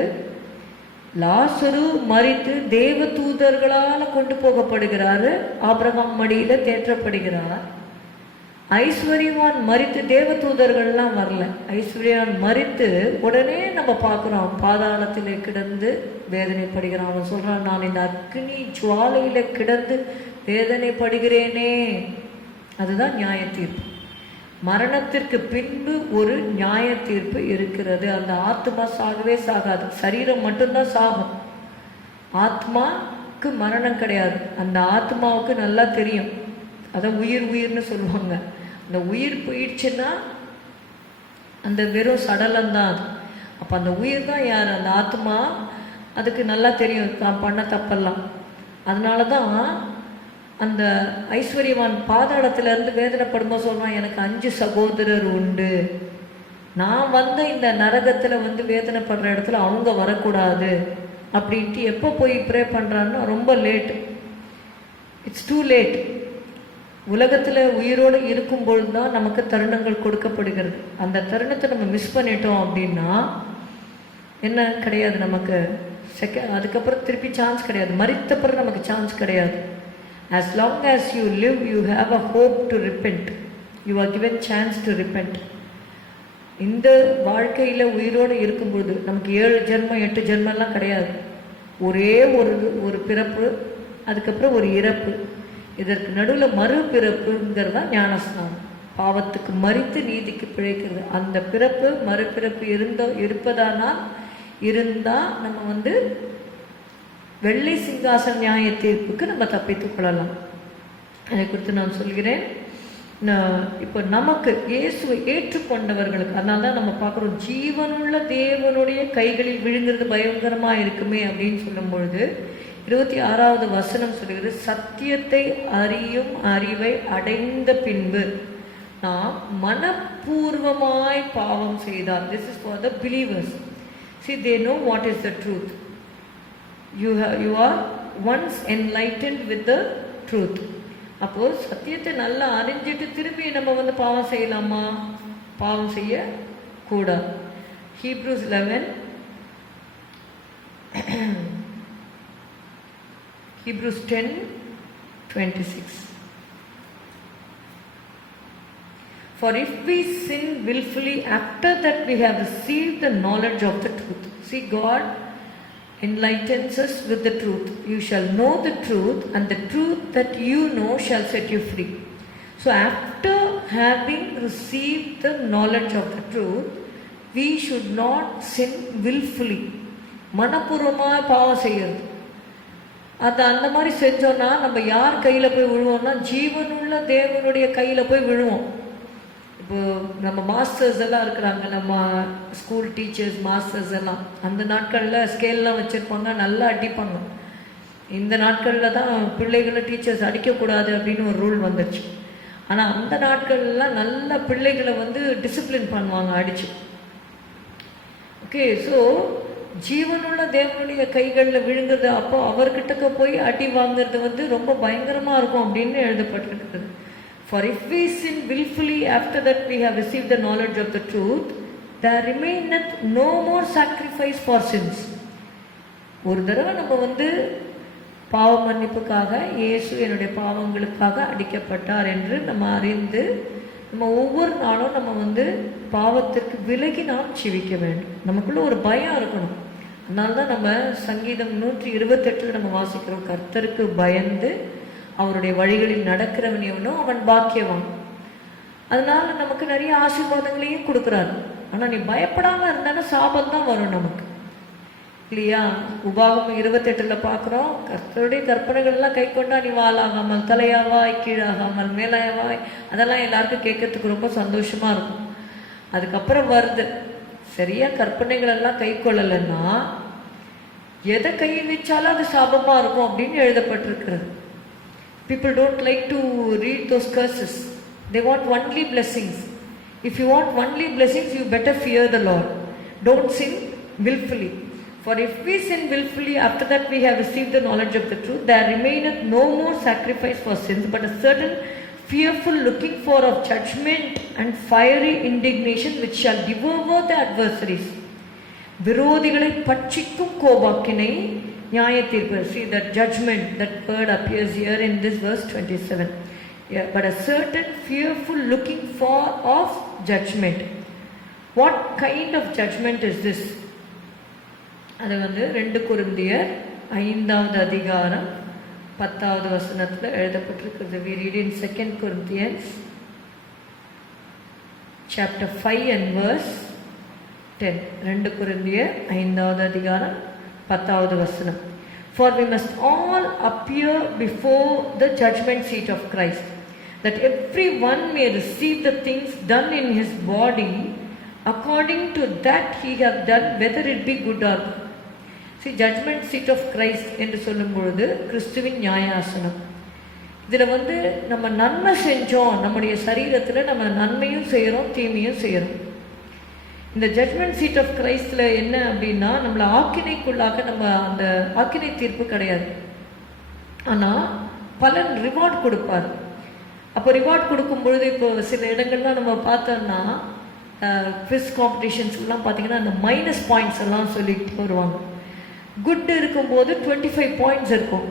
லாசரு மரித்து தேவ தூதர்களால் கொண்டு போகப்படுகிறாரு, ஆபிரகாம் மடியில தேற்றப்படுகிறார். ஐஸ்வர்யவான் மரித்து தேவ தூதர்கள்லாம் வரல. ஐஸ்வர்யவான் மரித்து உடனே நம்ம பார்க்குறோம் பாதாளத்திலே கிடந்து வேதனைப்படுகிறான். அவன் சொல்றான், நான் இந்த அக்னி ஜுவாலையில கிடந்து வேதனைப்படுகிறேனே. அதுதான் நியாய தீர்ப்பு. மரணத்திற்கு பின்பு ஒரு நியாய தீர்ப்பு இருக்கிறது. அந்த ஆத்மா சாகவே சாகாது, சரீரம் மட்டும்தான் சாகும். ஆத்மாவுக்கு மரணம் கிடையாது. அந்த ஆத்மாவுக்கு நல்லா தெரியும், அதான் உயிர்னு சொல்லுவாங்க. அந்த உயிர் போயிடுச்சுன்னா அந்த வெறும் சடலம்தான் அது. அப்போ அந்த உயிர் தான் யார்? அந்த ஆத்மா. அதுக்கு நல்லா தெரியும் தான் பண்ண தப்பெல்லாம். அதனால தான் அந்த ஐஸ்வர்யவான் பாதாளத்திலேருந்து வேதனைப்படும்போது சொல்கிறான், எனக்கு 5 சகோதரர் உண்டு. நான் வந்த இந்த நரகத்தில் வந்து வேதனைப்படுற இடத்துல அவங்க வரக்கூடாது அப்படின்ட்டு எப்போ போய் ப்ரே பண்ணுறான்னா ரொம்ப லேட். It's too late. உலகத்தில் உயிரோடு இருக்கும்பொழுது தான் நமக்கு தருணங்கள் கொடுக்கப்படுகிறது. அந்த தருணத்தை நம்ம மிஸ் பண்ணிட்டோம் அப்படின்னா என்ன கிடையாது நமக்கு அதுக்கப்புறம் திருப்பி சான்ஸ் கிடையாது. மரித்தப்புறம் நமக்கு சான்ஸ் கிடையாது. as long as you live you have a hope to repent. you are given chance to repent. இந்த வாழ்க்கையில் உயிரோடு இருக்கும்பொழுது நமக்கு 7 ஜென்மம் 8 ஜென்மெல்லாம் கிடையாது. ஒரே ஒரு பிறப்பு, அதுக்கப்புறம் ஒரு இறப்பு. இதற்கு நடுவில் மறுபிறப்புங்கிறது தான் ஞானஸ்நானம். பாவத்துக்கு மரித்து நீதிக்கு பிழைக்கிறது. அந்த பிறப்பு மறுபிறப்பு இருந்தால் நம்ம வந்து வெள்ளை சிங்காசன நியாய தீர்ப்புக்கு நம்ம தப்பித்துக் கொள்ளலாம். அதை குறித்து நான் சொல்கிறேன். இப்போ நமக்கு இயேசுவை ஏற்றுக்கொண்டவர்களுக்கு, அதனால தான் நம்ம பார்க்குறோம், ஜீவனுள்ள தேவனுடைய கைகளில் விழுங்கிறது பயங்கரமாக இருக்குமே அப்படின்னு சொல்லும் பொழுது 26வது வசனம் சொல்கிறது, சத்தியத்தை அறியும் அறிவை அடைந்த பின்பு நாம் மனப்பூர்வமாய் பாவம் செய்தால். This is for the believers. See, they know what is the truth. You are once enlightened with the truth. அப்போ சத்தியத்தை நல்லா அறிஞ்சிட்டு திரும்பி நம்ம வந்து பாவம் செய்யலாமா? பாவம் செய்ய கூடாது. Hebrews 11 Hebrews 10:26. For if we sin willfully after that we have received the knowledge of the truth. See, God enlightens us with the truth. You shall know the truth, and the truth that you know shall set you free. So after having received the knowledge of the truth, we should not sin willfully. மனப்பூர்வமாக பாவம் செய்யறது. அது அந்த மாதிரி செஞ்சோன்னா நம்ம யார் கையில் போய் விழுவோம்னா ஜீவனுள்ள தேவனுடைய கையில் போய் விழுவோம். இப்போ நம்ம மாஸ்டர்ஸ் எல்லாம் இருக்கிறாங்க, நம்ம ஸ்கூல் டீச்சர்ஸ் மாஸ்டர்ஸ் எல்லாம் அந்த நாட்களில் ஸ்கேல்லாம் வச்சுருப்பாங்க, நல்லா அடிப்பாங்க. இந்த நாட்களில் தான் பிள்ளைகளை டீச்சர்ஸ் அடிக்கக்கூடாது அப்படின்னு ஒரு ரூல் வந்துடுச்சு. ஆனால் அந்த நாட்கள்லாம் நல்ல பிள்ளைகளை வந்து டிசிப்ளின் பண்ணுவாங்க அடிச்சு. ஓகே, ஸோ ஜீவனுள்ள தேவனுடைய கைகளில் விழுங்குறது, அப்போ அவர்கிட்ட போய் அடி வாங்குறது வந்து ரொம்ப பயங்கரமாக இருக்கும் அப்படின்னு எழுதப்பட்டிருக்கிறது. For if we sin willfully after that we have received the knowledge of the truth, there remaineth no more sacrifice for sins. ஒரு தடவை நம்ம வந்து பாவ மன்னிப்புக்காக இயேசு என்னுடைய பாவங்களுக்காக அடிக்கப்பட்டார் என்று நம்ம அறிந்து நம்ம ஒவ்வொரு நாளும் நம்ம பாவத்திற்கு விலகி நாம் ஜீவிக்க வேண்டும். நமக்குள்ள ஒரு பயம் இருக்கணும். அதனால்தான் நம்ம சங்கீதம் 128 நம்ம வாசிக்கிறோம், கர்த்தருக்கு பயந்து அவருடைய வழிகளில் நடக்கிறவன் எவனோ அவன் பாக்கியவான். அதனால நமக்கு நிறைய ஆசீர்வாதங்களையும் கொடுக்குறாரு. ஆனா நீ பயப்படாம இருந்தாலும் சாபம் தான் வரும் நமக்கு, இல்லையா? உபாகமம் 28 பார்க்குறோம், கர்த்தருடைய கற்பனைகள்லாம் கை கொண்டா நீ வாளாகாமல் தலையாவாய் கீழாகாமல் மேலாவாய். அதெல்லாம் எல்லாருக்கும் கேட்கறதுக்கு ரொம்ப சந்தோஷமா இருக்கும். அதுக்கப்புறம் வருது, சரியா கற்பனைகள் எல்லாம் கை கொள்ளலைன்னா எதை கையில் வச்சாலும் அது சாபமா இருக்கும் அப்படின்னு எழுதப்பட்டிருக்கிறது. People don't like to read those curses. They want only blessings. If you want only blessings, you better fear the Lord. Don't sin willfully. For if we sin willfully, after that we have received the knowledge of the truth, there remaineth no more sacrifice for sins, but a certain fearful looking for of judgment and fiery indignation which shall devour the adversaries. விரோதிகளை பட்சிக்கும் கோபாக்கினை நியாய தீர்ப்பு. See that judgment, that word appears here in this verse 27. Yeah, but a certain fearful looking for of judgment. What kind of judgment is this? அது 2 கொரிந்தியர் 5வது அதிகாரம் 10வது வசனத்தில் எழுதப்பட்டிருக்கிறது. We read in 2 Corinthians chapter 5 and verse 10. 2 கொரிந்தியர் 5வது அதிகாரம் 10வது வசனம். For we must all appear before the judgment seat of Christ, that everyone may receive the things done in his body according to that he hath done, whether it be good or bad. See, judgment seat of Christ என்று சொல்லும் பொழுது கிறிஸ்துவின் நியாயாசனம். இதில் நம்ம நன்மை செஞ்சோம், நம்முடைய சரீரத்தில் நம்ம நன்மையும் செய்கிறோம் தீமையும் செய்கிறோம். இந்த ஜட்மெண்ட் சீட் ஆஃப் கிரைஸ்ட்ல என்ன அப்படின்னா, நம்மளை ஆக்கினைக்குள்ளாக நம்ம அந்த ஆக்கினை தீர்ப்பு கிடையாது, ஆனால் பலன் ரிவார்ட் கொடுப்பார். அப்போ ரிவார்ட் கொடுக்கும் பொழுது இப்போ சில இடங்கள்லாம் நம்ம பார்த்தோம்னா குவிஸ் காம்படிஷன்ஸ்லாம் பார்த்தீங்கன்னா அந்த மைனஸ் பாயிண்ட்ஸ் எல்லாம் சொல்லிட்டு வருவாங்க. குட் இருக்கும்போது 25 பாயிண்ட்ஸ் இருக்கும்.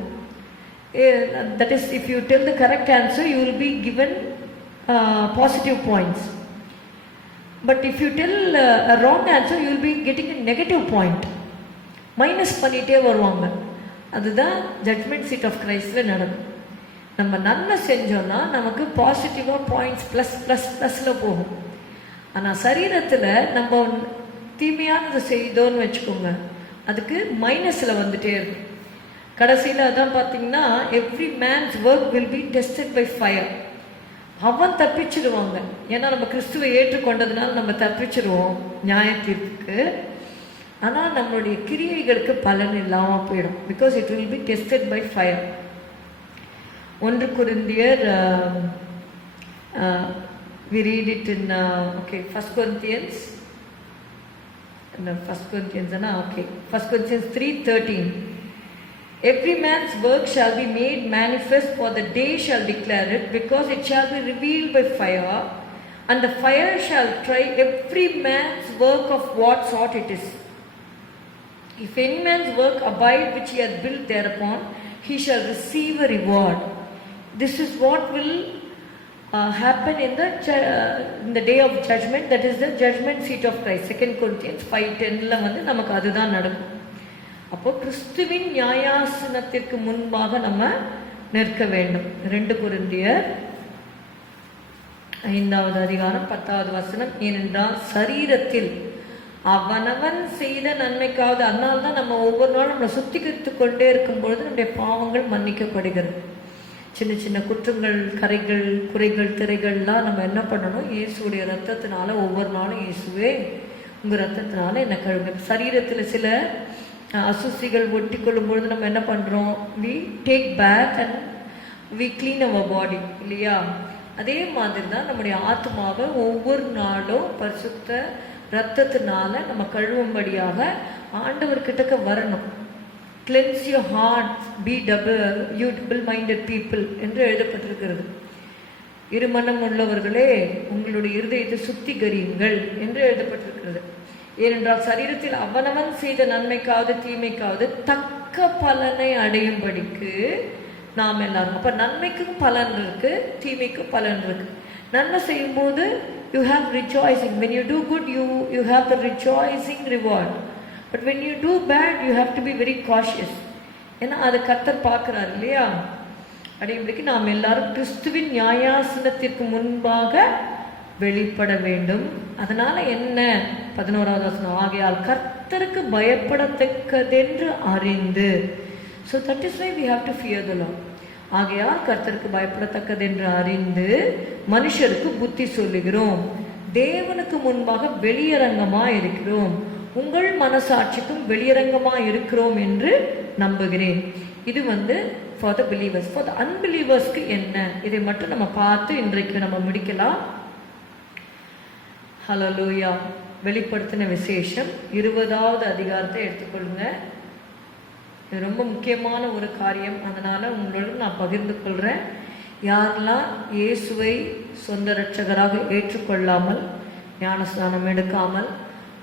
That is if you tell the correct answer you will be given positive points. But if you tell a wrong answer, you will be getting a negative point. Minus பண்ணிகிட்டே வருவாங்க. அதுதான் ஜட்மெண்ட் சீட் ஆஃப் கிரைஸ்டில் நடக்கும். நம்ம நன்மை செஞ்சோன்னா நமக்கு பாசிட்டிவாக பாயிண்ட்ஸ் ப்ளஸில் போகும். ஆனால் சரீரத்தில் நம்ம தீமையானது செய்தோன்னு வச்சுக்கோங்க, அதுக்கு மைனஸில் வந்துட்டே இருக்கும். கடைசியில் அதான் பார்த்தீங்கன்னா, every man's work will be tested by fire. அவன் தப்பிச்சிடுவாங்க. ஏன்னா நம்ம கிறிஸ்துவை ஏற்றுக்கொண்டதுனால நம்ம தப்பிச்சிடுவோம் நியாய தீர்ப்புக்கு. ஆனால் நம்மளுடைய கிரியைகளுக்கு பலன் இல்லாமல் போயிடும். Because it will be tested by fire. 1 கொரிந்தியர் we read it in 1 Corinthians 3:13. Every man's work shall be made manifest, for the day shall declare it, because it shall be revealed by fire, and the fire shall try every man's work of what sort it is. If any man's work abide which he hath built thereupon, he shall receive a reward. This is what will happen in the day of judgment, that is the judgment seat of Christ. 2 Corinthians 5:10 நமக்கு அதுதான் நடக்கும். அப்போ கிறிஸ்துவின் நியாயாசனத்திற்கு முன்பாக நம்ம நிற்க வேண்டும். 2 கொரிந்தியர் 5வது அதிகாரம் 10வது வசனம். ஏனென்றால் சரீரத்தில் அவனவன் செய்த நன்மைக்காவது, அதனால தான் நம்ம ஒவ்வொரு நாளும் நம்மளை சுத்திகரித்து கொண்டே இருக்கும் பொழுது நம்முடைய பாவங்கள் மன்னிக்கப்படுகிறது. சின்ன சின்ன குற்றங்கள், கரைகள், குறைகள், திரைகள்லாம் நம்ம என்ன பண்ணணும், இயேசுடைய ரத்தத்தினால ஒவ்வொரு நாளும் இயேசுவே உங்கள் ரத்தத்தினால என்ன கழுங்க. சரீரத்தில் சில அசுசிகள் ஒட்டி கொள்ளும் பொழுது நம்ம என்ன பண்ணுறோம், we take back and we clean our body, இல்லையா? அதே மாதிரி தான் நம்முடைய ஆத்மாவை ஒவ்வொரு நாளும் பரிசுத்த ரத்தத்தினால நம்ம கழுவும்படியாக ஆண்டவர்கிட்டக்க வரணும். Cleanse your heart, be double minded people என்று எழுதப்பட்டிருக்கிறது. இருமனம் உள்ளவர்களே உங்களுடைய இருதயத்தை சுத்திகரியுங்கள் என்று எழுதப்பட்டிருக்கிறது. ஏனென்றால் சரீரத்தில் அவனவன் செய்த நன்மைக்காவது தீமைக்காவது தக்க பலனை அடையும்படிக்கு நாம் எல்லாரும். அப்போ நன்மைக்கும் பலன் இருக்கு, தீமைக்கும் பலன் இருக்கு. நன்மை செய்யும்போது you have rejoicing. When you do good, you have the rejoicing reward. But when you do bad, you have to be very cautious. ஏன்னா அது கர்த்தர் பார்க்கிறார் இல்லையா? அப்படிக்கு நாம் எல்லாரும் கிறிஸ்துவின் நியாயாசனத்திற்கு முன்பாக வெளிப்பட வேண்டும். அதனால என்ன? 11வது வசனம், ஆகையால் கர்த்தருக்கு பயப்படத்தக்கதென்று அறிந்து. So that is why we have to fear the Lord. ஆகையால் கர்த்தருக்கு பயப்படத்தக்கதென்று அறிந்து மனுஷருக்கு புத்தி சொல்லுகிறோம், தேவனுக்கு முன்பாக வெளியரங்கமா இருக்கிறோம், உங்கள் மனசாட்சிக்கும் வெளியரங்கமா இருக்கிறோம் என்று நம்புகிறேன். இது for the believers. For the unbelievers என்ன? இதை மட்டும் நம்ம பார்த்து இன்றைக்கு நம்ம முடிக்கலாம். ஹல்லேலூயா. வெளிப்படுத்தின விசேஷம் 20வது அதிகாரத்தை எடுத்துக்கொள்ளுங்க. இது ரொம்ப முக்கியமான ஒரு காரியம். அதனால உங்களோட நான் பகிர்ந்து கொள்றேன். யாரெல்லாம் இயேசுவை சொந்த இரட்சகராக ஏற்றுக்கொள்ளாமல், ஞானஸ்நானம் எடுக்காமல்,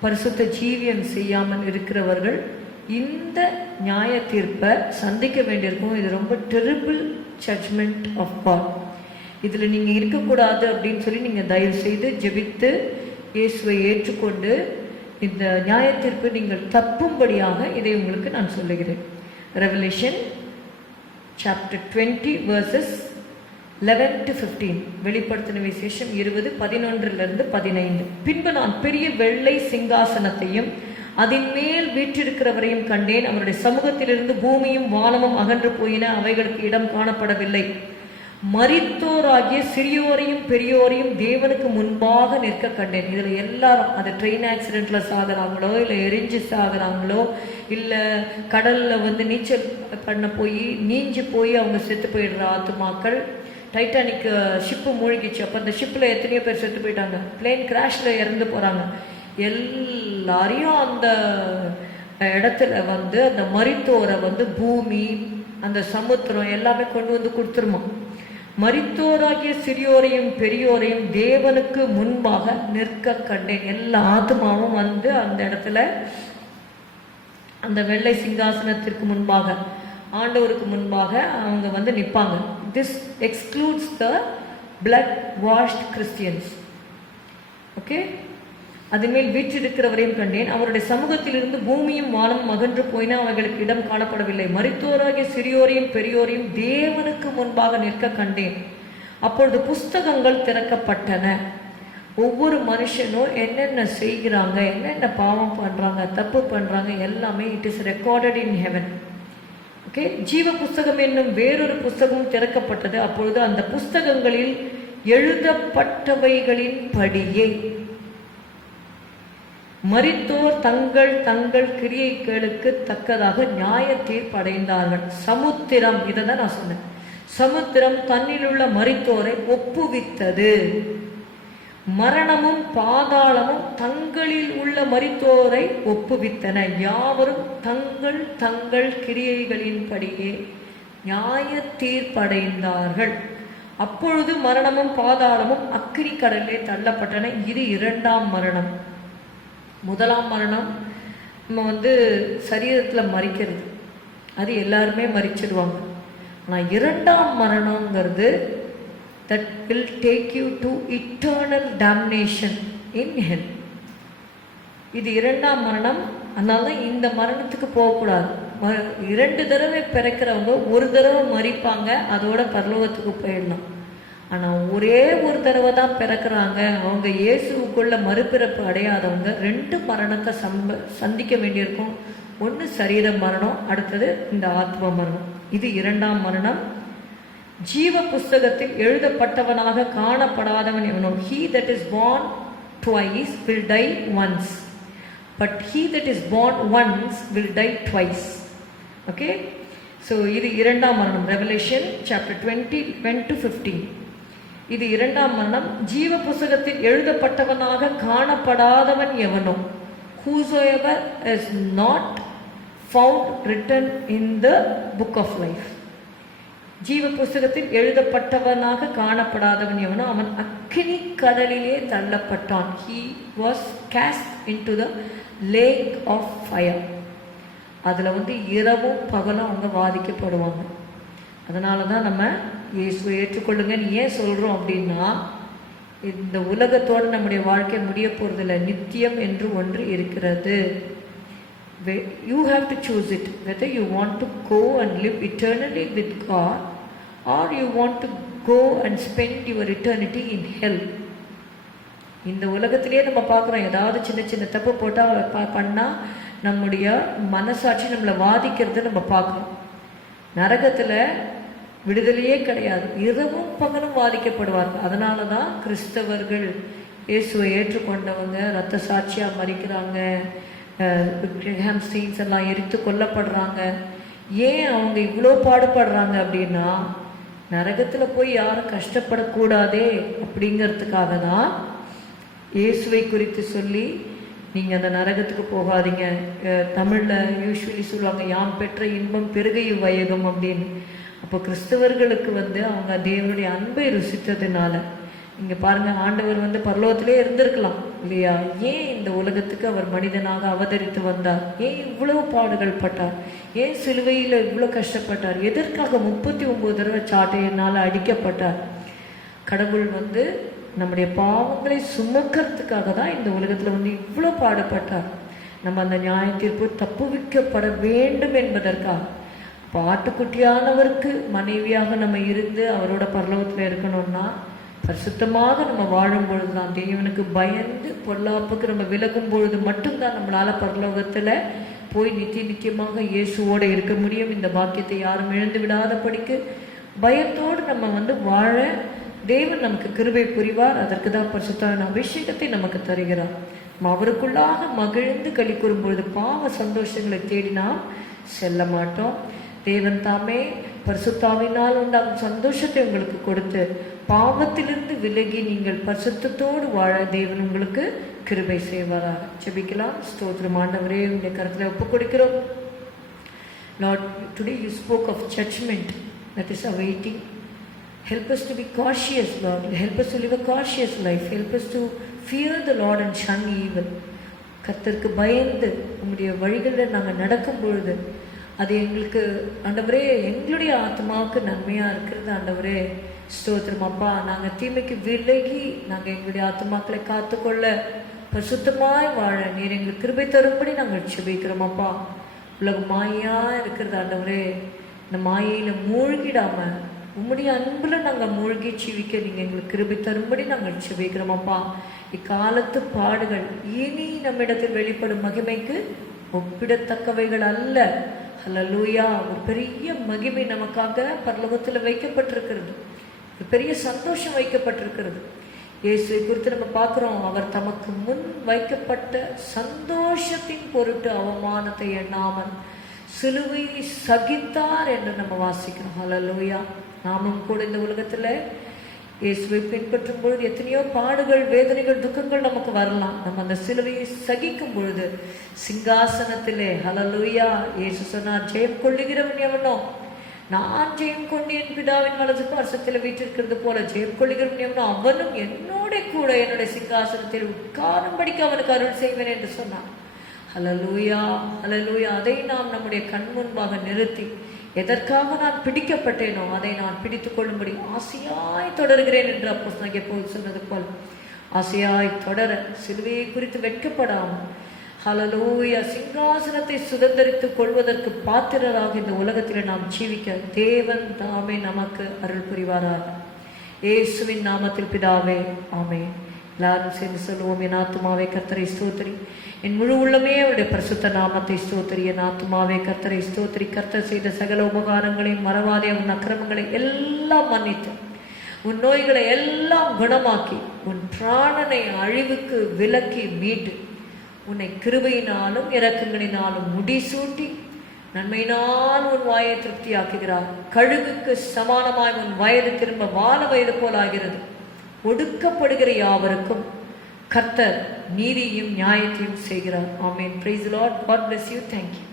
பரிசுத்த ஜீவியம் செய்யாமல் இருக்கிறவர்கள் இந்த நியாய தீர்ப்பை சந்திக்க வேண்டியிருக்கும். இது ரொம்ப டெரிபிள் ஜட்ஜ்மெண்ட் ஆஃப் காட். இதில் நீங்கள் இருக்கக்கூடாது அப்படின்னு சொல்லி நீங்கள் தயவு செய்து ஜெபித்து இயேசுவை ஏற்றுக்கொண்டு இந்த நியாய தீர்ப்பு நீங்கள் தப்பும்படியாக இதை உங்களுக்கு நான் சொல்லுகிறேன். Revelation chapter 20 verses 11 to 15. வெளிப்படுத்தின விசேஷம் 20 11-15. பின்பு நான் பெரிய வெள்ளை சிங்காசனத்தையும் அதன் மேல் வீற்றிருக்கிறவரையும் கண்டேன். அவருடைய சமூகத்திலிருந்து பூமியும் வானமும் அகன்று போயின, அவைகளுக்கு இடம் காணப்படவில்லை. மரித்தோராகிய சிறியோரையும் பெரியோரையும் தேவனுக்கு முன்பாக நிற்க கண்டேன். இதுல எல்லாரும், அது ட்ரெயின் ஆக்சிடென்ட்ல சாகுறாங்களோ, இல்லை எரிஞ்சு சாகுறாங்களோ, இல்லை கடல்ல நீச்சல் பண்ண போய் நீஞ்சு போய் அவங்க செத்து போயிடுற ஆத்துமாக்கள். டைட்டானிக் ஷிப்பு மூழ்கிச்சு, அப்போ அந்த ஷிப்பில் எத்தனையோ பேர் செத்து போயிட்டாங்க. பிளேன் கிராஷ்ல இறந்து போறாங்க. எல்லாரையும் அந்த இடத்துல அந்த மரித்தோரை பூமி, அந்த சமுத்திரம் எல்லாமே கொண்டு கொடுத்துருமா. மரித்தோராகிய சிறியோரையும் பெரியோரையும் தேவனுக்கு முன்பாக நிற்க கண்டேன். எல்லா ஆத்மாவும் அந்த இடத்துல அந்த வெள்ளை சிங்காசனத்திற்கு முன்பாக, ஆண்டவருக்கு முன்பாக அவங்க நிற்பாங்க. This excludes the blood washed Christians. Okay. அதுமேல் வீற்றிருக்கிறவரையும் கண்டேன். அவருடைய சமூகத்திலிருந்து பூமியும் வானமும் அகன்று போயின, அவைகளுக்கு இடம் காணப்படவில்லை. மரித்தோராகிய சிறியோரையும் பெரியோரையும் தேவனுக்கு முன்பாக நிற்க கண்டேன். அப்பொழுது புஸ்தகங்கள் திறக்கப்பட்டன. ஒவ்வொரு மனுஷனும் என்னென்ன செய்கிறாங்க, என்னென்ன பாவம் பண்றாங்க, தப்பு பண்றாங்க, எல்லாமே it is recorded in heaven. Okay. ஜீவ புஸ்தகம் என்னும் வேறொரு புஸ்தகம் திறக்கப்பட்டது. அப்பொழுது அந்த புஸ்தகங்களில் எழுதப்பட்டவைகளின் படியே மரித்தோர் தங்கள் தங்கள் கிரியைகளுக்கு தக்கதாக நியாய தீர்ப்படைந்தார்கள். சமுத்திரம், இதை தான் நான் சொன்னேன், சமுத்திரம் தன்னிலுள்ள மரித்தோரை ஒப்புவித்தது. மரணமும் பாதாளமும் தங்களில் உள்ள மரித்தோரை ஒப்புவித்தன. யாவரும் தங்கள் தங்கள் கிரியைகளின்படியே நியாய தீர்ப்படைந்தார்கள். அப்பொழுது மரணமும் பாதாளமும் அக்கினி கடலிலே தள்ளப்பட்டன. இது 2ஆம் மரணம். முதலாம் மரணம் நம்ம சரீரத்தில் மறிக்கிறது, அது எல்லாருமே மறிச்சிடுவாங்க. ஆனால் 2ஆம் மரணங்கிறது that will take you to eternal damnation in hell. இது 2ஆம் மரணம். அதனால இந்த மரணத்துக்கு போகக்கூடாது. 2 தடவை பிறக்கிறவங்க ஒரு தடவை மறிப்பாங்க, அதோட பரலோகத்துக்கு போயிடலாம். ஆனால் ஒரே ஒரு தடவை தான் பிறக்கிறாங்க, அவங்க இயேசுக்குள்ள மறுபிறப்பு அடையாதவங்க 2 மரணத்தை சந்திக்க வேண்டியிருக்கும். ஒன்று சரீர மரணம், அடுத்தது இந்த ஆத்ம மரணம். இது 2ஆம் மரணம். ஜீவ புஸ்தகத்தில் எழுதப்பட்டவனாக காணப்படாதவன் எவனோ, he that is born twice will die once, but he that is born once will die twice. Okay, so இது 2ஆம் மரணம். Revelation chapter 20:1-15. இது 2ஆம் மரணம். ஜீவ புஸ்தகத்தில் எழுதப்பட்டவனாக காணப்படாதவன் எவனோ, whosoever is not found written in the book of life. ஜீவ புஸ்தகத்தில் எழுதப்பட்டவனாக காணப்படாதவன் எவனோ அவன் அக்கினி கடலிலே தள்ளப்பட்டான். He was cast into the lake of fire. அதில் இரவும் பகலும் அவங்க வாதிக்கப்படுவாங்க. அதனால தான் நம்ம இயேசுவை ஏற்றுக்கொள்ளுங்கன்னு ஏன் சொல்கிறோம் அப்படின்னா, இந்த உலகத்தோடு நம்முடைய வாழ்க்கை முடிய போறதில்லை. நித்தியம் என்று ஒன்று இருக்கிறது. You have to choose it, whether you want to go and live eternally with God or you want to go and spend your eternity in hell. இந்த உலகத்திலேயே நம்ம பார்க்குறோம், ஏதாவது சின்ன சின்ன தப்பு போட்டால் பண்ணால் நம்முடைய மனசாட்சி நம்மளை வாதிக்கிறது நம்ம பார்க்குறோம். நரகத்தில் விடுதலையே கிடையாது, இரவும் பகலும் வாதிக்கப்படுவார்கள். அதனால தான் கிறிஸ்தவர்கள் இயேசுவை ஏற்றுக்கொண்டவங்க இரத்த சாட்சியாக மறிக்கிறாங்க, சீன்ஸ் எல்லாம் எரித்து கொல்லப்படுறாங்க. ஏன் அவங்க இவ்வளோ பாடுபடுறாங்க அப்படின்னா, நரகத்தில் போய் யாரும் கஷ்டப்படக்கூடாதே அப்படிங்கிறதுக்காக தான் இயேசுவை குறித்து சொல்லி நீங்கள் அந்த நரகத்துக்கு போகாதீங்க. தமிழில் யூஸ்வலி சொல்லுவாங்க, யாம் பெற்ற இன்பம் பெருகையும் வையகம் அப்படின்னு. அப்போ கிறிஸ்தவர்களுக்கு அவங்க தேவனுடைய அன்பை ருசித்ததுனால, இங்கே பாருங்கள், ஆண்டவர் பரலோகத்திலே இருந்திருக்கலாம் இல்லையா? ஏன் இந்த உலகத்துக்கு அவர் மனிதனாக அவதரித்து வந்தார்? ஏன் இவ்வளவு பாடுகள் பட்டார்? ஏன் சிலுவையில் இவ்வளோ கஷ்டப்பட்டார்? எதற்காக 39 தடவை சாட்டையினால் அடிக்கப்பட்டார்? கடவுள் நம்முடைய பாவங்களை சுமக்கிறதுக்காக தான் இந்த உலகத்தில் இவ்வளோ பாடுபட்டார். நம்ம அந்த நியாய தீர்ப்பு தப்புவிக்கப்பட வேண்டும் என்பதற்காக. ஆட்டுக்குட்டியானவருக்கு மனைவியாக நம்ம இருந்து அவரோட பரலோகத்தில் இருக்கணும்னா, பரிசுத்தமாக நம்ம வாழும் பொழுது தான், தேவனுக்கு பயந்து பொல்லாப்புக்கு நம்ம விலகும் பொழுது மட்டும்தான் நம்மளால் பரலோகத்தில் போய் நித்தியமாக இயேசுவோடு இருக்க முடியும். இந்த பாக்கியத்தை யாரும் இழந்து விடாதபடிக்கு பயத்தோடு நம்ம வாழ தேவன் நமக்கு கிருபை புரிவார். அதற்கு தான் பரிசுத்தாவின் அபிஷேகத்தை நமக்கு தருகிறார். நம்ம அவருக்குள்ளாக மகிழ்ந்து களி கூறும்பொழுது பாவ சந்தோஷங்களை தேடி நாம் செல்ல மாட்டோம். தேவன் தாமே பரிசுத்தாவினால் உண்டாகும் சந்தோஷத்தை உங்களுக்கு கொடுத்து பாவத்திலிருந்து விலகி நீங்கள் பரிசுத்தத்தோடு வாழ தேவன் உங்களுக்கு கிருபை செய்வாராக. ஜெபிக்கலாம். ஸ்தோத்திரம். ஆண்டவரே, உங்களுடைய கருத்தில் ஒப்புக் கொடுக்கிறோம். Lord, today you spoke of judgment that is awaiting. Help us to be cautious, Lord. Help us to live a cautious life. Help us to fear the Lord and shun evil. கர்த்தருக்கு பயந்து உங்களுடைய வழிகளில் நாங்கள் நடக்கும் பொழுது அது எங்களுக்கு ஆண்டவரே எங்களுடைய ஆத்மாவுக்கு நன்மையாக இருக்கிறது. ஆண்டவரே ஸ்தோத்திரம் அப்பா. நாங்கள் தீமைக்கு விலகி நாங்கள் எங்களுடைய ஆத்மாக்களை காத்துக்கொள்ள பரிசுத்தமாய் வாழ நீர் எங்களுக்கு கிருபை தரும்படி நாங்கள் ஜெபிக்கிறோம் அப்பா. உலகம் மாயாக இருக்கிறது ஆண்டவரே, இந்த மாயையில் மூழ்கிடாமல் உம்முடைய அன்பில் நாங்கள் மூழ்கி ஜீவிக்க நீங்கள் எங்களுக்கு கிருபை தரும்படி நாங்கள் ஜெபிக்கிறோம் அப்பா. இக்காலத்து பாடுகள் இனி நம்மிடத்தில் வெளிப்படும் மகிமைக்கு ஒப்பிடத்தக்கவைகள் அல்ல. ஹல்லேலூயா. ஒரு பெரிய மகிமை நமக்காக பரலோகத்தில் வைக்கப்பட்டிருக்கிறது. ஒரு பெரிய சந்தோஷம் வைக்கப்பட்டிருக்கிறது. இயேசுவை குறித்து நம்ம பார்க்குறோம், அவர் தமக்கு முன் வைக்கப்பட்ட சந்தோஷத்தின் பொருட்டு அவமானத்தை எண்ணாமல் சிலுவையை சகித்தார் என்று நம்ம வாசிக்கிறோம். ஹல்லேலூயா. நாமும் கூட இந்த உலகத்தில் இயேசுவை பின்பற்றும் பொழுது எத்தனையோ பாடுகள், வேதனைகள், துக்கங்கள் நமக்கு வரலாம். நம்ம அந்த சிலுவையை சகிக்கும் பொழுது சிங்காசனத்திலே ஹல்லேலூயா இயேசு சொன்னார், ஜெயம் கொள்ளுகிறவன் எவனோ, நான் ஜெயம் கொண்டு என் பிதாவின் வலது பார்சத்தில் வீட்டிருக்கிறது போல ஜெயம் கொள்ளுகிறவன் எவனோ அவனும் என்னோட கூட என்னுடைய சிங்காசனத்தில் உட்காரும்படிக்கு அவனுக்கு அருள் செய்வேன் என்று சொன்னான். ஹல்லேலூயா, ஹல்லேலூயா. அதை நாம் நம்முடைய கண் முன்பாக நிறுத்தி, எதற்காக நான் பிடிக்கப்பட்டேனோ அதை நான் பிடித்து கொள்ளும்படி ஆசையாய் தொடர்கிறேன் என்று அப்போஸ்தலனாகிய பவுல் சொன்னது போல் ஆசையாய் தொடர, சிலுவையை குறித்து வெட்கப்படாமல் ஹல்லேலூயா சிங்காசனத்தை சுதந்திரித்துக் கொள்வதற்கு பாத்திரராக இந்த உலகத்தில் நாம் ஜீவிக்க தேவன் தாமே நமக்கு அருள் புரிவாராக. இயேசுவின் நாமத்தில் பிதாவே, ஆமென். எல்லாரும் சேர்ந்து சொல்லுவோம். என் ஆத்துமாவே கர்த்தரை ஸ்தோத்திரி, என் முழு உள்ளமே அவருடைய பரிசுத்த நாமத்தை ஸ்தோத்திரி. என் ஆத்துமாவே கர்த்தரை ஸ்தோத்திரி. கர்த்தர் செய்த சகல உபகாரங்களையும் மறவாதே. உன் அக்கிரமங்களை எல்லாம் மன்னித்து, உன் நோய்களை எல்லாம் குணமாக்கி, உன் பிராணனை அழிவுக்கு விலக்கி மீட்டு, உன்னை கிருபையினாலும் இரக்கங்களினாலும் முடிசூட்டி நன்மையினால் உன் வாயை திருப்தியாக்குகிறார். கழுகுக்கு சமானமாய் உன் வயது திரும்ப வாழ வயது போல் ஆகிறது. ஒடுக்கப்படுகிற யாவருக்கும் கர்த்தர் நீதியும் நியாயத்தையும் செய்கிறார். ஆமென். Praise the Lord. God bless you. Thank you.